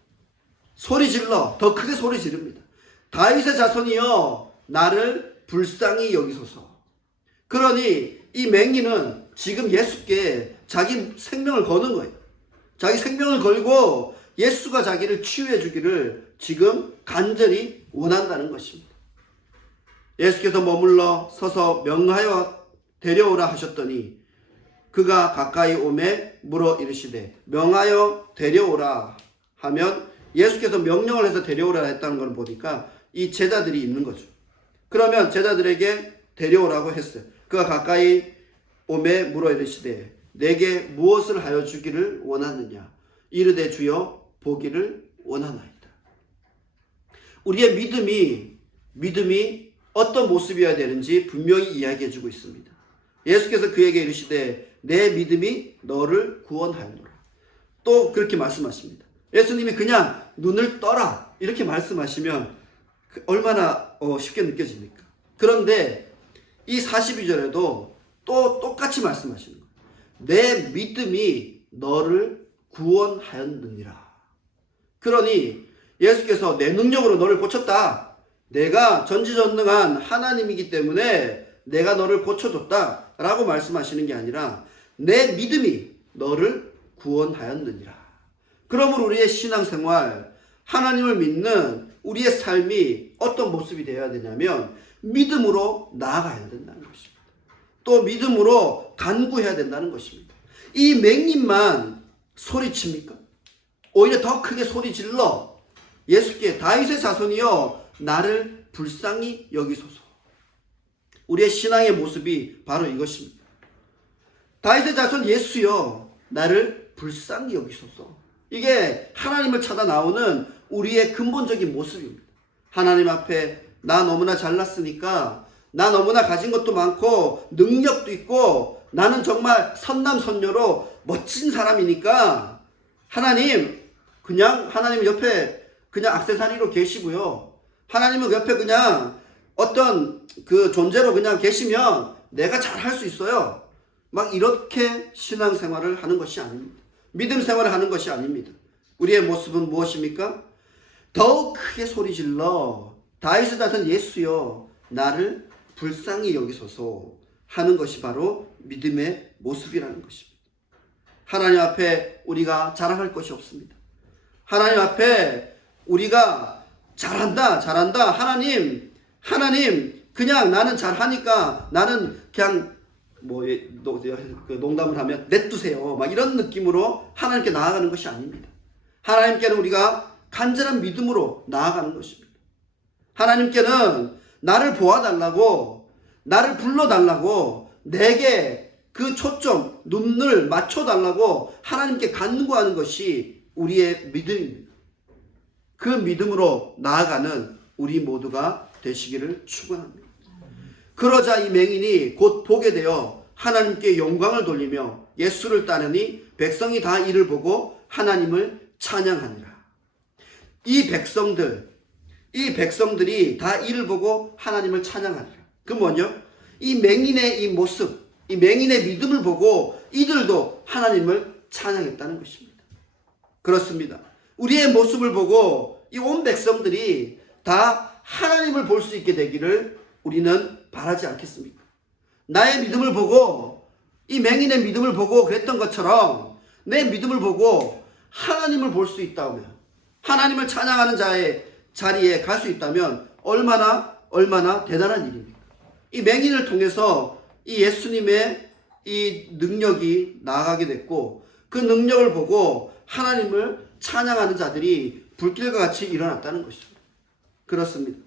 소리 질러. 더 크게 소리 지릅니다. 다윗의 자손이여 나를 불쌍히 여기소서. 그러니 이 맹인은 지금 예수께 자기 생명을 거는 거예요. 자기 생명을 걸고 예수가 자기를 치유해 주기를 지금 간절히 원한다는 것입니다. 예수께서 머물러 서서 명하여 데려오라 하셨더니 그가 가까이 오매 물어 이르시되 명하여 데려오라 하면 예수께서 명령을 해서 데려오라 했다는 걸 보니까 이 제자들이 있는 거죠. 그러면 제자들에게 데려오라고 했어요. 그가 가까이 오매 물어 이르시되 내게 무엇을 하여 주기를 원하느냐 이르되 주여 보기를 원하나이다. 우리의 믿음이 어떤 모습이어야 되는지 분명히 이야기해 주고 있습니다. 예수께서 그에게 이르시되 내 믿음이 너를 구원하였노라. 또 그렇게 말씀하십니다. 예수님이 그냥 눈을 떠라 이렇게 말씀하시면 얼마나 쉽게 느껴집니까? 그런데 이 42절에도 또 똑같이 말씀하시는 거예요. 내 믿음이 너를 구원하였느니라. 그러니 예수께서 내 능력으로 너를 고쳤다. 내가 전지전능한 하나님이기 때문에 내가 너를 고쳐줬다 라고 말씀하시는 게 아니라 내 믿음이 너를 구원하였느니라. 그러므로 우리의 신앙생활, 하나님을 믿는 우리의 삶이 어떤 모습이 되어야 되냐면 믿음으로 나아가야 된다는 것입니다. 또 믿음으로 간구해야 된다는 것입니다. 이 맹인만 소리칩니까? 오히려 더 크게 소리 질러 예수께 다윗의 자손이여 나를 불쌍히 여기소서. 우리의 신앙의 모습이 바로 이것입니다. 다윗의 자손 예수여 나를 불쌍히 여기소서. 이게 하나님을 찾아 나오는 우리의 근본적인 모습입니다. 하나님 앞에 나 너무나 잘났으니까 나 너무나 가진 것도 많고 능력도 있고 나는 정말 선남선녀로 멋진 사람이니까 하나님 그냥 하나님 옆에 그냥 액세서리로 계시고요. 하나님은 옆에 그냥 어떤 그 존재로 그냥 계시면 내가 잘할 수 있어요. 막 이렇게 신앙생활을 하는 것이 아닙니다. 믿음 생활을 하는 것이 아닙니다. 우리의 모습은 무엇입니까? 더욱 크게 소리질러 다윗의 자손 예수여 나를 불쌍히 여기소서 하는 것이 바로 믿음의 모습이라는 것입니다. 하나님 앞에 우리가 자랑할 것이 없습니다. 하나님 앞에 우리가 잘한다 하나님 그냥 나는 잘하니까 나는 그냥 농담을 하면 냅두세요 막 이런 느낌으로 하나님께 나아가는 것이 아닙니다. 하나님께는 우리가 간절한 믿음으로 나아가는 것입니다. 하나님께는 나를 보아달라고 나를 불러달라고 내게 그 초점 눈을 맞춰달라고 하나님께 간구하는 것이 우리의 믿음입니다. 그 믿음으로 나아가는 우리 모두가 되시기를 축원합니다. 그러자 이 맹인이 곧 보게 되어 하나님께 영광을 돌리며 예수를 따르니 백성이 다 이를 보고 하나님을 찬양하니라. 이 백성들이 다 이를 보고 하나님을 찬양하니라. 그 뭐냐? 이 맹인의 이 모습, 이 맹인의 믿음을 보고 이들도 하나님을 찬양했다는 것입니다. 그렇습니다. 우리의 모습을 보고 이 온 백성들이 다 하나님을 볼 수 있게 되기를 우리는 바라지 않겠습니까? 나의 믿음을 보고, 이 맹인의 믿음을 보고 그랬던 것처럼 내 믿음을 보고 하나님을 볼 수 있다면, 하나님을 찬양하는 자의 자리에 갈 수 있다면 얼마나 대단한 일입니까? 이 맹인을 통해서 이 예수님의 이 능력이 나아가게 됐고, 그 능력을 보고 하나님을 찬양하는 자들이 불길과 같이 일어났다는 것입니다. 그렇습니다.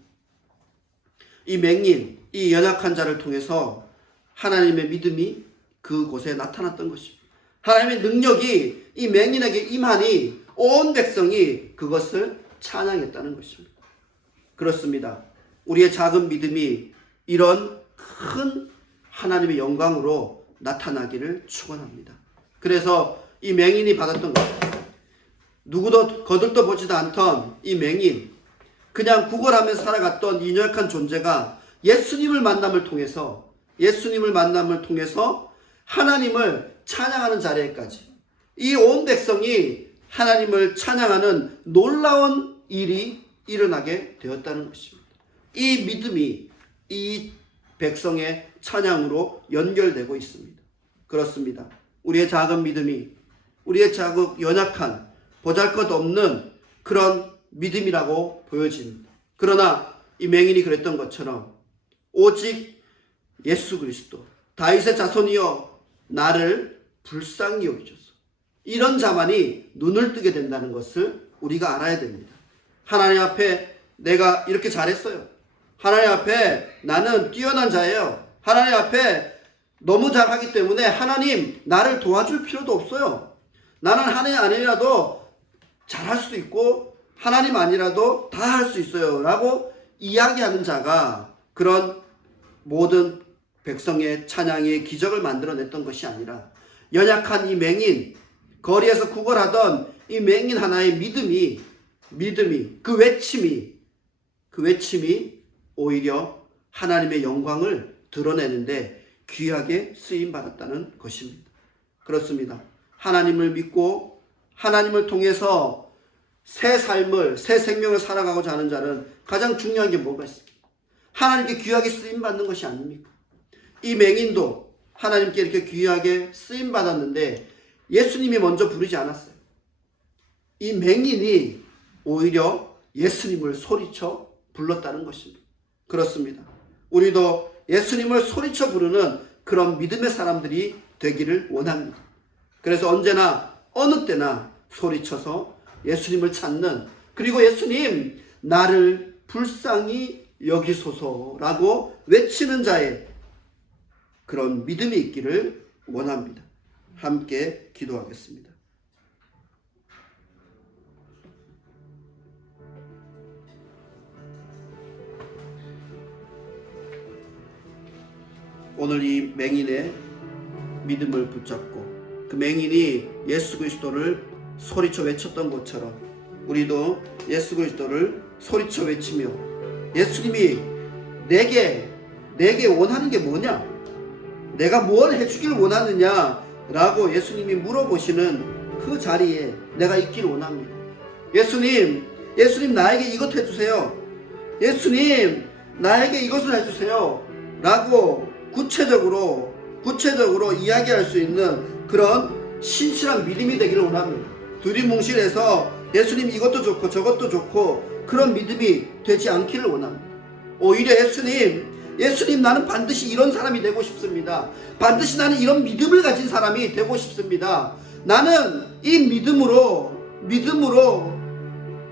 이 맹인, 이 연약한 자를 통해서 하나님의 믿음이 그곳에 나타났던 것입니다. 하나님의 능력이 이 맹인에게 임하니 온 백성이 그것을 찬양했다는 것입니다. 그렇습니다. 우리의 작은 믿음이 이런 큰 하나님의 영광으로 나타나기를 축원합니다. 그래서 이 맹인이 받았던 것, 누구도 거들떠 보지도 않던 이 맹인, 그냥 구걸하며 살아갔던 이 연약한 존재가 예수님을 만남을 통해서 하나님을 찬양하는 자리에까지, 이 온 백성이 하나님을 찬양하는 놀라운 일이 일어나게 되었다는 것입니다. 이 믿음이 이 백성의 찬양으로 연결되고 있습니다. 그렇습니다. 우리의 작은 믿음이, 우리의 작은 연약한 보잘것없는 그런 믿음이라고 보여집니다. 그러나 이 맹인이 그랬던 것처럼 오직 예수 그리스도, 다윗의 자손이여 나를 불쌍히 여기소서, 이런 자만이 눈을 뜨게 된다는 것을 우리가 알아야 됩니다. 하나님 앞에 내가 이렇게 잘했어요. 하나님 앞에 나는 뛰어난 자예요. 하나님 앞에 너무 잘하기 때문에 하나님 나를 도와줄 필요도 없어요. 나는 하나님 아니라도 잘할 수도 있고 하나님 아니라도 다 할 수 있어요 라고 이야기하는 자가 그런 모든 백성의 찬양의 기적을 만들어냈던 것이 아니라, 연약한 이 맹인, 거리에서 구걸하던 이 맹인 하나의 믿음이 그 외침이 오히려 하나님의 영광을 드러내는데 귀하게 쓰임받았다는 것입니다. 그렇습니다. 하나님을 믿고 하나님을 통해서 새 삶을, 새 생명을 살아가고자 하는 자는 가장 중요한 게 뭐가 있습니까? 하나님께 귀하게 쓰임받는 것이 아닙니까? 이 맹인도 하나님께 이렇게 귀하게 쓰임받았는데 예수님이 먼저 부르지 않았어요. 이 맹인이 오히려 예수님을 소리쳐 불렀다는 것입니다. 그렇습니다. 우리도 예수님을 소리쳐 부르는 그런 믿음의 사람들이 되기를 원합니다. 그래서 언제나 어느 때나 소리쳐서 예수님을 찾는, 그리고 예수님 나를 불쌍히 여기소서라고 외치는 자의 그런 믿음이 있기를 원합니다. 함께 기도하겠습니다. 오늘 이 맹인의 믿음을 붙잡고 그 맹인이 예수 그리스도를 소리쳐 외쳤던 것처럼 우리도 예수 그리스도를 소리쳐 외치며, 예수님이 내게 원하는 게 뭐냐? 내가 뭘 해주길 원하느냐? 라고 예수님이 물어보시는 그 자리에 내가 있기를 원합니다. 예수님 나에게 이것 해주세요. 예수님 나에게 이것을 해주세요. 라고 구체적으로 이야기할 수 있는 그런 신실한 믿음이 되기를 원합니다. 두리뭉실해서 예수님 이것도 좋고 저것도 좋고 그런 믿음이 되지 않기를 원합니다. 오히려 예수님 나는 반드시 이런 사람이 되고 싶습니다. 반드시 나는 이런 믿음을 가진 사람이 되고 싶습니다. 나는 이 믿음으로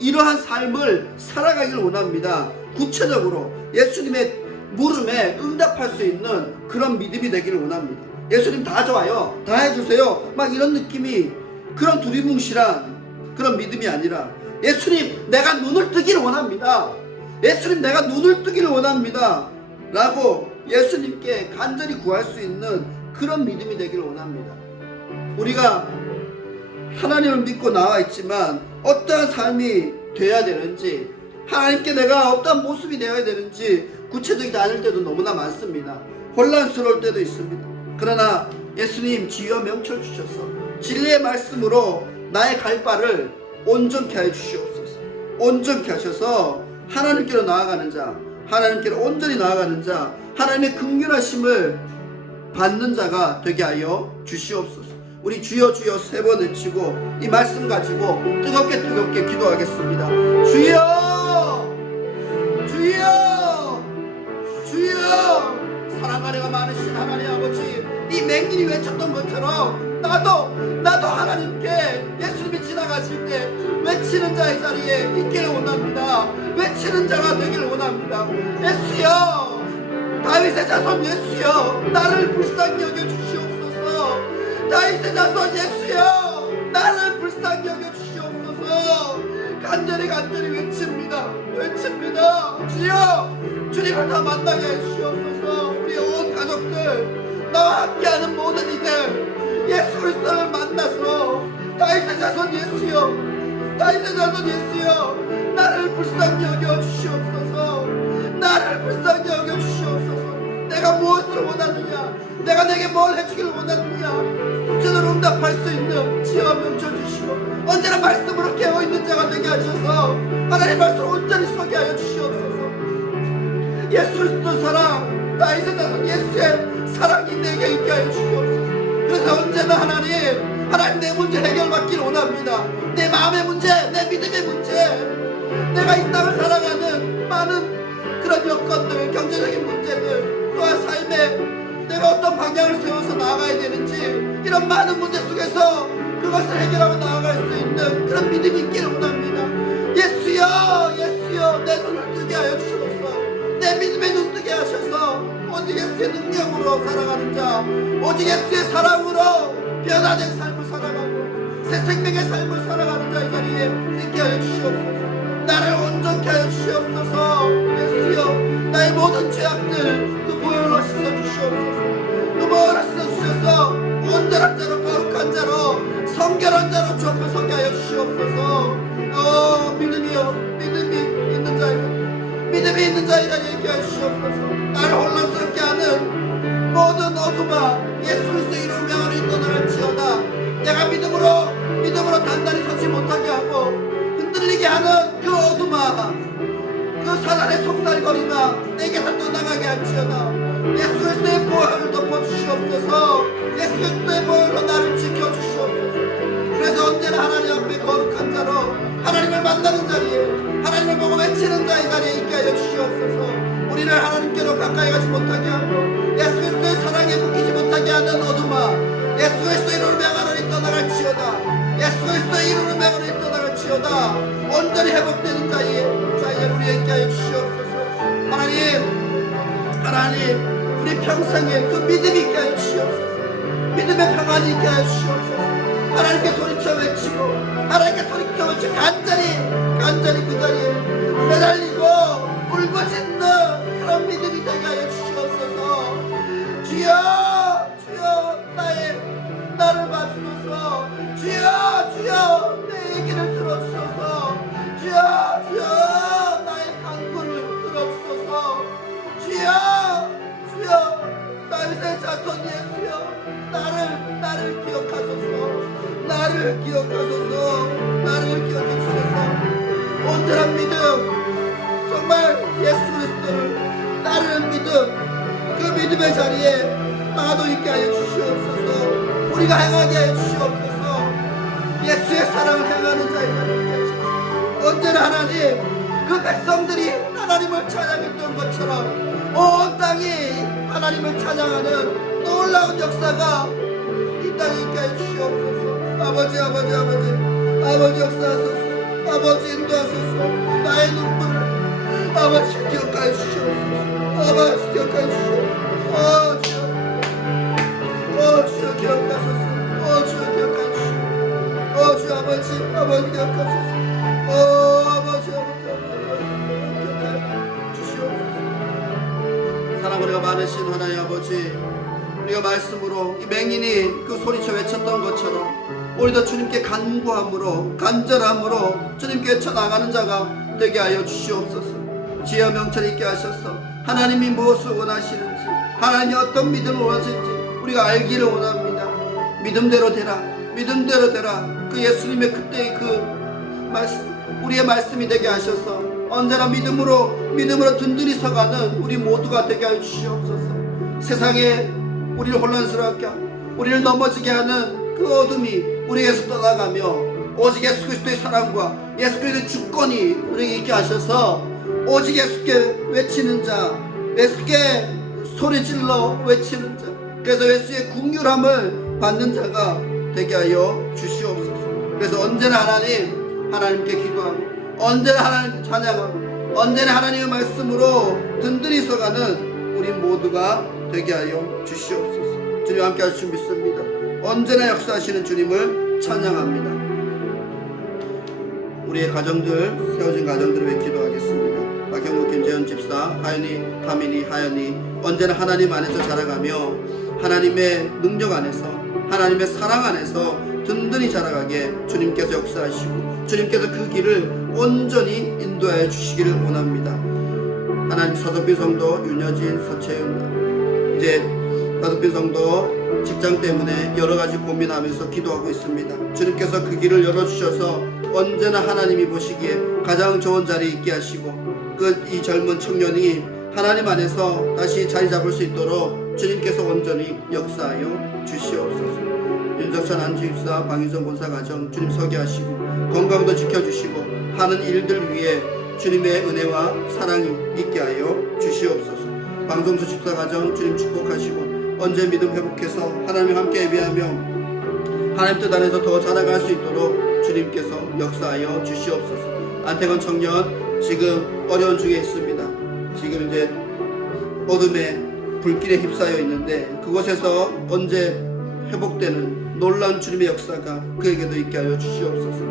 이러한 삶을 살아가기를 원합니다. 구체적으로 예수님의 물음에 응답할 수 있는 그런 믿음이 되기를 원합니다. 예수님 다 좋아요, 다 해주세요, 막 이런 느낌이, 그런 두리뭉실한 그런 믿음이 아니라, 예수님 내가 눈을 뜨기를 원합니다. 예수님 내가 눈을 뜨기를 원합니다 라고 예수님께 간절히 구할 수 있는 그런 믿음이 되기를 원합니다. 우리가 하나님을 믿고 나와 있지만 어떠한 삶이 되어야 되는지, 하나님께 내가 어떠한 모습이 되어야 되는지 구체적이지 않을 때도 너무나 많습니다. 혼란스러울 때도 있습니다. 그러나 예수님 지혜와 명철 주셔서 진리의 말씀으로 나의 갈 바를 온전케 하여 주시옵소서. 온전케 하셔서 하나님께로 나아가는 자, 하나님께로 온전히 나아가는 자, 하나님의 긍휼하심을 받는 자가 되게 하여 주시옵소서. 우리 주여 주여 세 번 외치고 이 말씀 가지고 뜨겁게 기도하겠습니다. 주여 주여 주여. 사랑하리가 많으신 하나님 아버지, 이 맹인이 외쳤던 것처럼 나도 하나님께 예수님이 지나가실 때 외치는 자의 자리에 있기를 원합니다. 외치는 자가 되기를 원합니다. 예수여, 다윗의 자손 예수여, 나를 불쌍히 여겨 주시옵소서. 다윗의 자손 예수여, 나를 불쌍히 여겨 주시옵소서. 간절히 외칩니다. 주여, 주님을 다 만나게 해주시옵소서. 우리 온 가족들, 나와 함께하는 모든 이들 예수 그리스도를 만나서 다윗의 자손 예수여, 나를 불쌍히 여겨 주시옵소서. 내가 무엇을 원하느냐, 내가 내게 뭘 해주기를 원하느냐, 저를 응답할 수 있는 지혜와 명철 주시고 언제나 말씀으로 깨어있는 자가 되게 하셔서 하나님 말씀을 온전히 서게 하여 주시옵소서. 예수 그리스도 사랑, 다윗의 자손 예수의 사랑이 내게 있게 하여 주시옵소서. 그래서 언제나 하나님 내 문제 해결받기를 원합니다. 내 마음의 문제, 내 믿음의 문제, 내가 이 땅을 살아가는 많은 그런 여건들, 경제적인 문제들, 또한 삶에 내가 어떤 방향을 세워서 나아가야 되는지, 이런 많은 문제 속에서 그것을 해결하고 나아갈 수 있는 그런 믿음이 있기를 원합니다. 예수여, 내 눈을 뜨게 하여 주셔서 내 믿음의 눈 뜨게 하셔서 오직 예수의 능력으로 살아가는 자, 오직 예수의 사랑으로 변화된 삶을 살아가고 새 생명의 삶을 살아가는 자의 자리에 있게 하여 주시옵소서. 나를 온전케 하여 주시옵소서. 예수여, 나의 모든 죄악들 그 보혈로 씻어주시옵소서. 그 보혈로 씻어주셔서 온전한 자로, 거룩한 자로, 성결한 자로 주 앞에 서게 하여 주시옵소서. 믿음이 있는 자의 자리에 있게 하여 주시옵소서. 나를 혼란스럽게 하는 모든 어둠아, 예수 그리스도의 이름을 명하노니 떠나갈지어다. 내가 믿음으로 단단히 서지 못하게 하고 흔들리게 하는 그 어둠아, 그 사단의 속살거리마 내게서 떠나가게 할지어다. 예수 그리스도의 보혈을 덮어주시옵소서. 예수 그리스도의 보혈로 나를 지켜주시옵소서. 그래서 언제나 하나님 앞에 거룩한 자로, 하나님을 만나는 자리에, 하나님을 보고 외치는 자의 자리에 있게 하여 주시옵소서. 우리를 하나님께로 가까이 가지 못하게 하고 예수 그리스도의 사랑에 묶이지 못하게 하는 어둠아, 예수 그리스도의 이름을 명하노니 떠나갈지어다. 예수 그리스도의 이름을 명하노니 떠나갈지어다. 온전히 회복되는 자의 우리에 있게 하여 주시옵소서. 하나님, 우리 평생에 그 믿음이 있게 하여 주시옵소서. 믿음의 평안이 있게 하여 주시옵소서. 하나님께 소리쳐 외치고, 간절히 그 자리에 매달리고 울부짖는 그런 믿음이 되게 하여 주시옵소서. 주여, 나를 봐주소서. 주여, 내 얘기를 들어주소서. 주여, 나의 간구를 들어주소서. 주여, 다윗의 자손 예수여, 나를 기억하소서. 나를 기억해 주소서. 온전한 믿음, 정말 예수 그리스도를 따르는 믿음, 그 믿음의 자리에 나도 있게 하여 주시옵소서. 우리가 행하게 하여 주시옵소서. 예수의 사랑을 행하는 자에 있게 하소서. 언제나 하나님, 그 백성들이 하나님을 찬양했던 것처럼 온 땅이 하나님을 찬양하는 놀라운 역사가 이 땅에 있게 하여 주시옵소서. 아버지 역사하소서. 아버지 인도하소서. 나의 눈물을 아버지 기억하여 주시옵소서. 주여 기억하소서. 주여 기억하여 주시옵소서. 주 아버지 기억하소서. 아버지 기억하여 주시옵소서. 사랑으로 많으신 하나님 아버지, 우리가 말씀으로 이 맹인이 그 소리쳐 외쳤던 것처럼 우리도 주님께 간구함으로, 간절함으로 주님께 쳐나가는 자가 되게 하여 주시옵소서. 지혜와 명철 있게 하셔서 하나님이 무엇을 원하시는지, 하나님이 어떤 믿음을 원하시는지 우리가 알기를 원합니다. 믿음대로 되라. 그 예수님의 그때의 그 말씀, 우리의 말씀이 되게 하셔서 언제나 믿음으로 든든히 서가는 우리 모두가 되게 하여 주시옵소서. 세상에 우리를 혼란스럽게 하고 우리를 넘어지게 하는 그 어둠이 우리에게서 떠나가며 오직 예수 그리스도의 사랑과 예수 그리스도의 주권이 우리에게 있게 하셔서 오직 예수께 외치는 자, 예수께 소리질러 외치는 자, 그래서 예수의 긍휼함을 받는 자가 되게 하여 주시옵소서. 그래서 언제나 하나님께 기도하고 언제나 하나님 찬양하고 언제나 하나님의 말씀으로 든든히 서가는 우리 모두가 되게 하여 주시옵소서. 주님 함께 하실 줄 믿습니다. 언제나 역사하시는 주님을 찬양합니다. 우리의 가정들, 세워진 가정들을 위해 기도하겠습니다. 박형국, 김재현 집사, 하연이, 타민이, 하연이 언제나 하나님 안에서 자라가며 하나님의 능력 안에서 하나님의 사랑 안에서 든든히 자라가게 주님께서 역사하시고 주님께서 그 길을 온전히 인도하여 주시기를 원합니다. 하나님, 서덕빈 성도, 윤여진, 서채윤, 이제 서덕빈 성도 직장 때문에 여러가지 고민하면서 기도하고 있습니다. 주님께서 그 길을 열어주셔서 언제나 하나님이 보시기에 가장 좋은 자리에 있게 하시고 이 젊은 청년이 하나님 안에서 다시 자리 잡을 수 있도록 주님께서 온전히 역사하여 주시옵소서. 윤석천 안주입사, 방희정 본사 가정 주님 서게 하시고 건강도 지켜주시고 하는 일들 위에 주님의 은혜와 사랑이 있게 하여 주시옵소서. 방송수 집사 가정 주님 축복하시고 언제 믿음 회복해서 하나님과 함께 예배하며 하나님 뜻 안에서 더 자라갈 수 있도록 주님께서 역사하여 주시옵소서. 안태건 청년 지금 어려운 중에 있습니다. 지금 이제 어둠에 불길에 휩싸여 있는데 그곳에서 언제 회복되는 놀라운 주님의 역사가 그에게도 있게 하여 주시옵소서.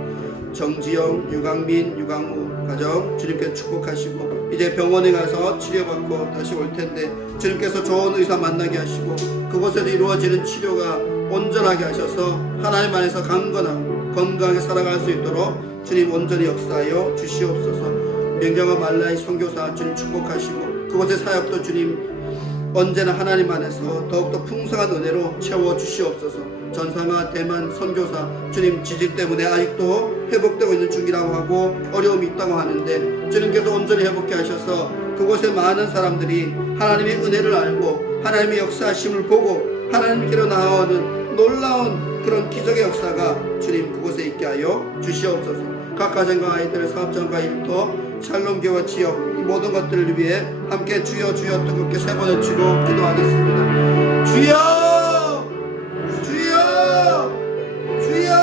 정지영, 유강민, 유강우 가정 주님께서 축복하시고 이제 병원에 가서 치료받고 다시 올 텐데 주님께서 좋은 의사 만나게 하시고 그곳에서 이루어지는 치료가 온전하게 하셔서 하나님 안에서 강건하고 건강하게 살아갈 수 있도록 주님 온전히 역사하여 주시옵소서. 명경화 말라이 선교사 주님 축복하시고 그곳의 사역도 주님 언제나 하나님 안에서 더욱더 풍성한 은혜로 채워주시옵소서. 전상아 대만 선교사 주님 지진 때문에 아직도 회복되고 있는 중이라고 하고 어려움이 있다고 하는데 주님께서 온전히 회복케 하셔서 그곳에 많은 사람들이 하나님의 은혜를 알고 하나님의 역사하심을 보고 하나님께로 나아오는 놀라운 그런 기적의 역사가 주님 그곳에 있게 하여 주시옵소서. 각 가정과 아이들, 사업장과 일터, 샬롬교와 지역 이 모든 것들을 위해 함께 주여 주여 뜨겁게 세 번 외치고 기도하겠습니다. 주여 주여 주여.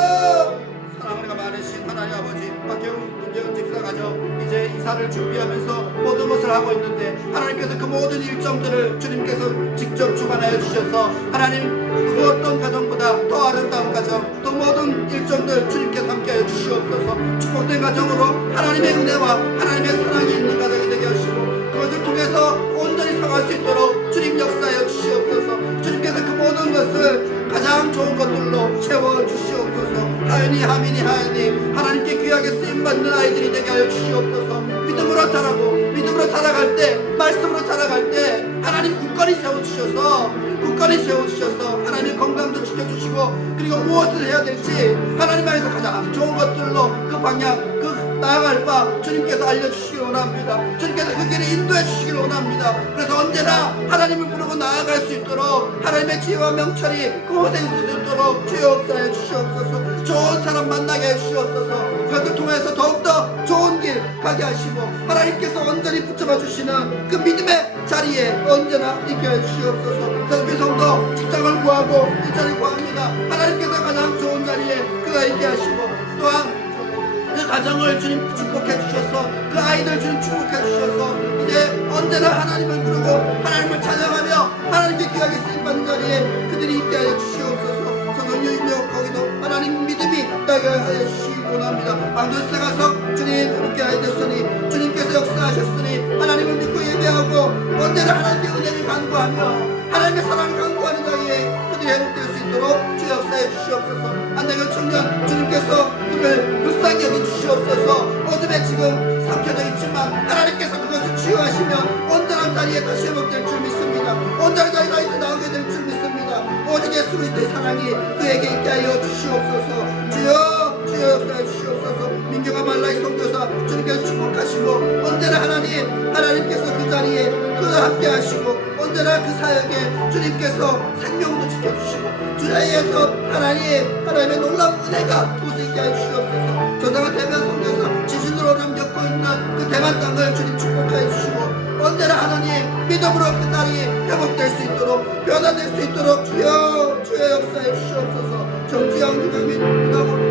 사랑하니가 많으신 하나님 아버지, 박경훈, 김재현 집사 가정 이제 이사를 준비하면서 모든 것을 하고 있는데 하나님께서 그 모든 일정들을 주님께서 직접 주관하여 주셔서 하나님 그 어떤 가정보다 더 아름다운 가정, 또 모든 일정들 주님께서 함께하여 주시옵소서. 축복된 가정으로 하나님의 은혜와 하나님의 사랑이 있는 가정이 되게 하시고 그것을 통해서 온전히 살아갈 수 있도록 주님 역사하여 주시옵소서. 주님께서 그 모든 것을 가장 좋은 것들로 채워주시옵소서. 하연이, 하민이, 하연이 하나님께 귀하게 쓰임받는 아이들이 되게 하여 주시옵소서. 믿음으로 자라고 믿음으로 자라갈 때, 말씀으로 자라갈 때 하나님 굳건히 세워주셔서 하나님 건강도 지켜주시고 그리고 무엇을 해야 될지 하나님 안에서 가장 좋은 것들로 그 방향, 그 나아갈 바 주님께서 알려주시기 원합니다. 주님께서 그 길을 인도해 주시기 원합니다. 그래서 언제나 하나님을 부르고 나아갈 수 있도록 하나님의 지혜와 명철이 그곳에 있을 수 있도록 주여 역사해 주시옵소서. 좋은 사람 만나게 해 주시옵소서. 그것을 통해서 더욱더 좋은 길 가게 하시고 하나님께서 온전히 붙잡아 주시는 그 믿음의 자리에 언제나 있게 해 주시옵소서. 그 성도 직장을 구하고 일자리를 구합니다. 하나님께서 가장 좋은 자리에 그가 있게 하시고 또한 그 가정을 주님 축복해 주셔서 그 아이들 주님 축복해 주셔서 이제 언제나 하나님을 부르고 하나님을 찬양하며 하나님께 귀하게 쓰임받는 자리에 그들이 있게 하여 주시옵소서. 서성유이며 거기도 하나님 믿음이 나게 하여 주시기 원합니다. 방조시대 가서 주님 함께 하여 주셨으니 주님께서 역사하셨으니 하나님을 믿고 예배하고 언제나 하나님의 은혜를 간구하며 하나님의 사랑을 간구하는 자리에 그들이 회복될 수 있도록 주 역사해 주시옵소서. 안내견 청년 주님께서 그를 불쌍히 여겨 주시옵소서. 어둠에 지금 삼켜져 있지만 하나님께서 그것을 치유하시며 온전한 자리에 다시 회복될 줄 믿습니다. 온전한 자리에 다시 나오게 될 줄 믿습니다. 오직 예수 그리스도의 사랑이 그에게 있게 하여 주시옵소서. 주여 주여 역사해 주시옵소서. 성경과 말라의 선교사 주님께서 축복하시고 언제나 하나님께서 그 자리에 그와 함께 하시고 언제나 그 사역에 주님께서 생명도 지켜주시고 주야에서 하나님의 놀라운 은혜가 부수있게 해주시옵소서. 조상은 대만 선교사 지진으로 어려움 겪고 있는 그 대만 땅을 주님 축복하여 주시고 언제나 하나님 믿음으로 그 딸이 회복될 수 있도록 변화될 수 있도록 주여 역사해 주시옵소서. 정주영 유강민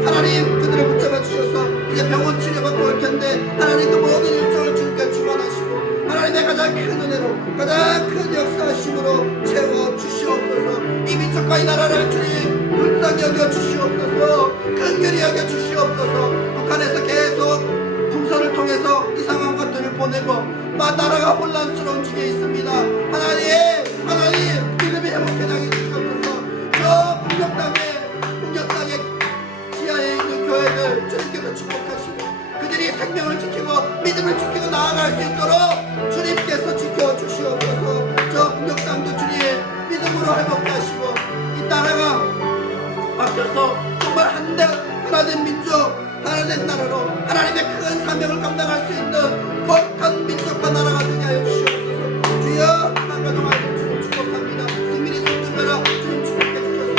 하나님 그들을 붙잡아 주셔서 이제 병원 치료받고 올 텐데 하나님 그 모든 일정을 주님께 주관하시고 하나님의 가장 큰 은혜로 가장 큰 역사하심으로 채워 주시옵소서. 이 민족과 이 나라를 주님 불쌍히 여겨 주시옵소서. 긍휼히 여겨 주시옵소서. 북한에서 계속 풍선을 통해서 이상한 것들을 보내고 나라가 혼란스러운 중에 있습니다. 하나님 믿음이 회복해나게 주시옵소서. 저 풍경땅에 지하에 있는 교회들 주님께서 축복하시고 그들이 생명을 지키고 믿음을 지키고 나아갈 수 있도록 주님께서 지켜주시옵소서. 저 풍경땅도 주님 믿음으로 회복하시고 이 나라가 바뀌어서 정말 하나된 민족 하나된 나라로 하나님의 큰 사명을 감당할 수 있는 거룩한 민족과 나라가 되게 하여 주시옵소서. 주여 한가 동안 주님 축복합니다. 승민이 성전별아 주님 축복해 주셔서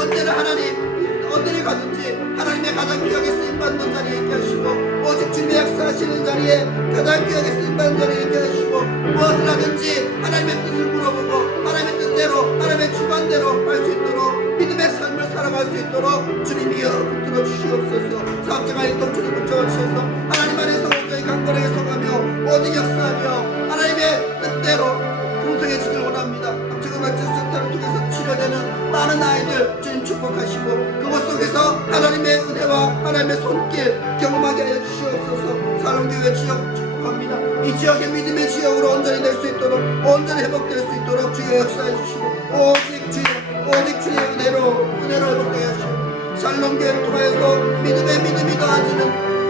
언제나 하나님 어디를 가든지 하나님의 가장 귀하게 쓰임받는 자리에 있게 하시고 오직 주님의 역사하시는 자리에 가장 귀하게 쓰임받는 자리에 있게 하시고 무엇을 하든지 하나님의 뜻을 물어보고 하나님의 뜻대로 하나님의 주관대로 할 수 있도록 믿음의 삶을 살아갈 수 있도록 주님이여 붙들어 주시옵소서. 사업자가 일동 주님 붙잡아 주셔서 하나님 안에서 온전히 강건하게 서가며 오직 역사하며 하나님의 뜻대로 풍성해지길 원합니다. 지금 같은 센터를 통해서 치료되는 많은 아이들 주님 축복하시고 그곳 속에서 하나님의 은혜와 하나님의 손길 경험하게 하여 주시옵소서. 사랑교회 지역 축복합니다. 이 지역의 믿음의 지역으로 온전히 될 수 있도록 온전히 회복될 수 있도록 주여 역사해 주시고 오직 주의 은혜로 회복되게 하시고 샬롬교회를 통하여서 믿음이 더해지는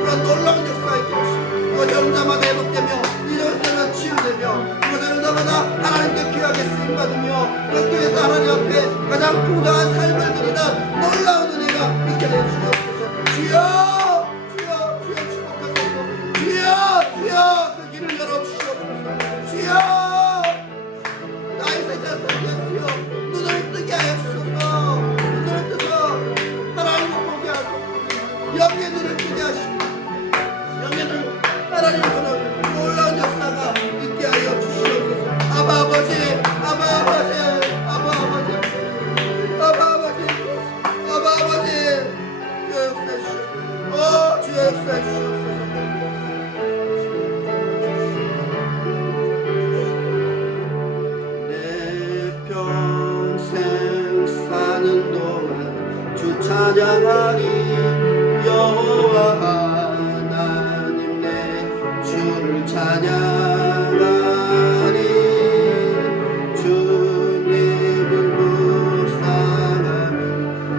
그런 놀라운 역사에 이루시고 그것이 혼자마다 회복되며 이것들은 치유되며 그것을 혼자마다 하나님께 귀하게 쓰임받으며 그것 통해서 하나님 앞에 가장 풍성한 삶을 드리는 놀라운 은혜가 있게 해주시옵소서. 주여 축복하소서. 주여 그 길을 열어주시옵소서. 주여 나의 자손이었으여 눈을 뜨게 하여 주소서. 눈을 뜨서 하나님을 보게 하소서. 영의 눈을 뜨게 하시고 영의 눈을 하나님을 보는 놀라운 역사가 있게 하여 주시옵소서. 아바 아버지 주여 역사해 주시옵소서. 찬양하리 여호와 하나님 내 주를 찬양하리 주님을 묵상하며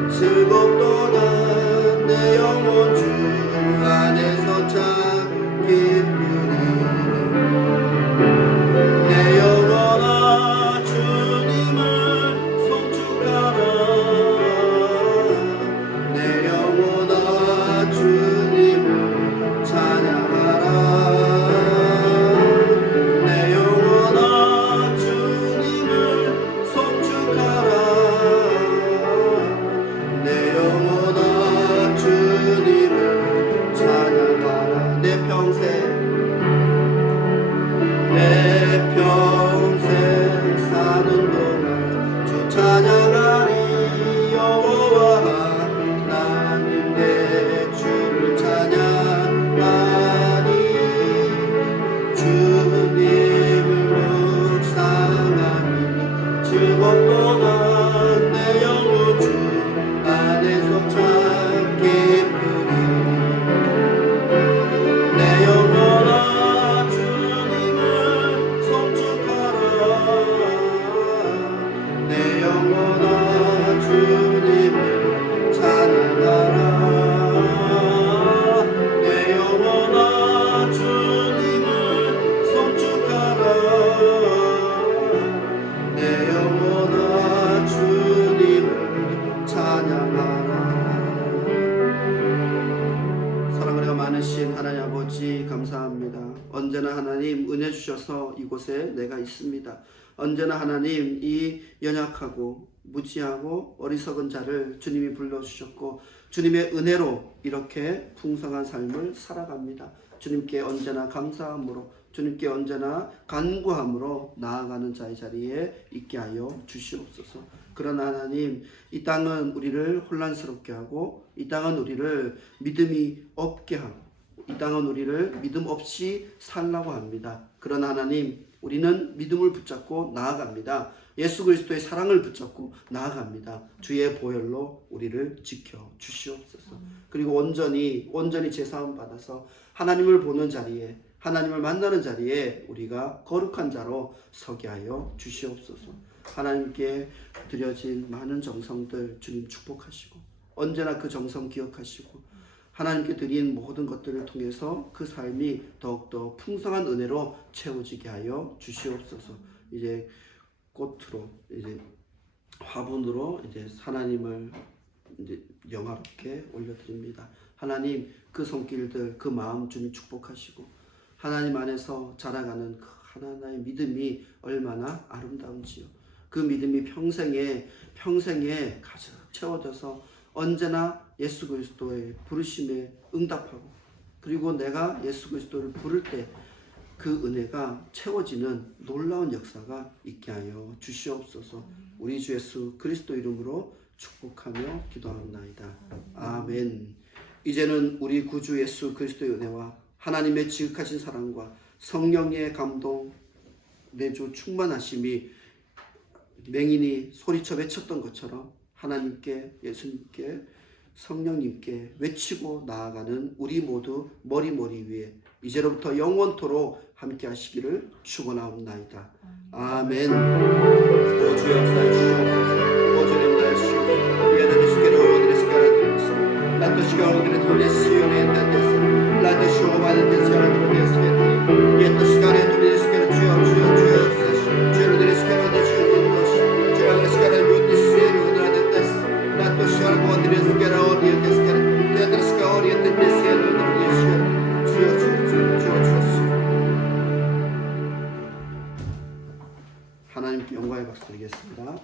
즐겁도다 내 영혼 주 안에서 참 기쁘니 내 영혼아 주님을 송축하라 아버지 감사합니다. 언제나 하나님 은혜 주셔서 이곳에 내가 있습니다. 언제나 하나님 이 연약하고 무지하고 어리석은 자를 주님이 불러주셨고 주님의 은혜로 이렇게 풍성한 삶을 살아갑니다. 주님께 언제나 감사함으로 주님께 언제나 간구함으로 나아가는 자의 자리에 있게 하여 주시옵소서. 그러나 하나님 이 땅은 우리를 혼란스럽게 하고 이 땅은 우리를 믿음이 없게 하고 이 땅은 우리를 믿음 없이 살라고 합니다. 그러나 하나님 우리는 믿음을 붙잡고 나아갑니다. 예수 그리스도의 사랑을 붙잡고 나아갑니다. 주의 보혈로 우리를 지켜 주시옵소서. 그리고 온전히 제사함 받아서 하나님을 보는 자리에 하나님을 만나는 자리에 우리가 거룩한 자로 서게 하여 주시옵소서. 하나님께 드려진 많은 정성들 주님 축복하시고 언제나 그 정성 기억하시고 하나님께 드린 모든 것들을 통해서 그 삶이 더욱더 풍성한 은혜로 채워지게 하여 주시옵소서. 이제 꽃으로 이제 화분으로 이제 하나님을 이제 영화롭게 올려드립니다. 하나님 그 손길들 그 마음 주님 축복하시고 하나님 안에서 자라가는 그 하나님의 믿음이 얼마나 아름다운지요. 그 믿음이 평생에 가득 채워져서 언제나 예수 그리스도의 부르심에 응답하고 그리고 내가 예수 그리스도를 부를 때 그 은혜가 채워지는 놀라운 역사가 있게 하여 주시옵소서. 우리 주 예수 그리스도 이름으로 축복하며 기도하옵나이다. 아멘. 이제는 우리 구주 예수 그리스도의 은혜와 하나님의 지극하신 사랑과 성령의 감동 내주 충만하심이 맹인이 소리쳐 외쳤던 것처럼 하나님께 예수님께 성령님께 외치고 나아가는 우리 모두 머리 위에 이제로부터 영원토록 함께 하시기를 축원하옵나이다. 아멘. 오 주 역사해 주시옵소서. 오 주님 나의 주시옵소서. 예나니 스케로 오늘의 스케라 드리소. 라또 시가 오늘의 돌레 시오네 엔다데스. 라또 쇼바는 데스카라 드리스케리. 예또 시간에 돌레 스케라 주여 역사시. 주여들의 스케라 데시오는 것이. 주여들의 스케라 뮤티스에로 오늘아데스. 라또 시가 오늘의 스케라 오리에 데스케라. 테아트라 스케라 오리에 데스케라 오늘의 하나님께 영광의 박수 드리겠습니다.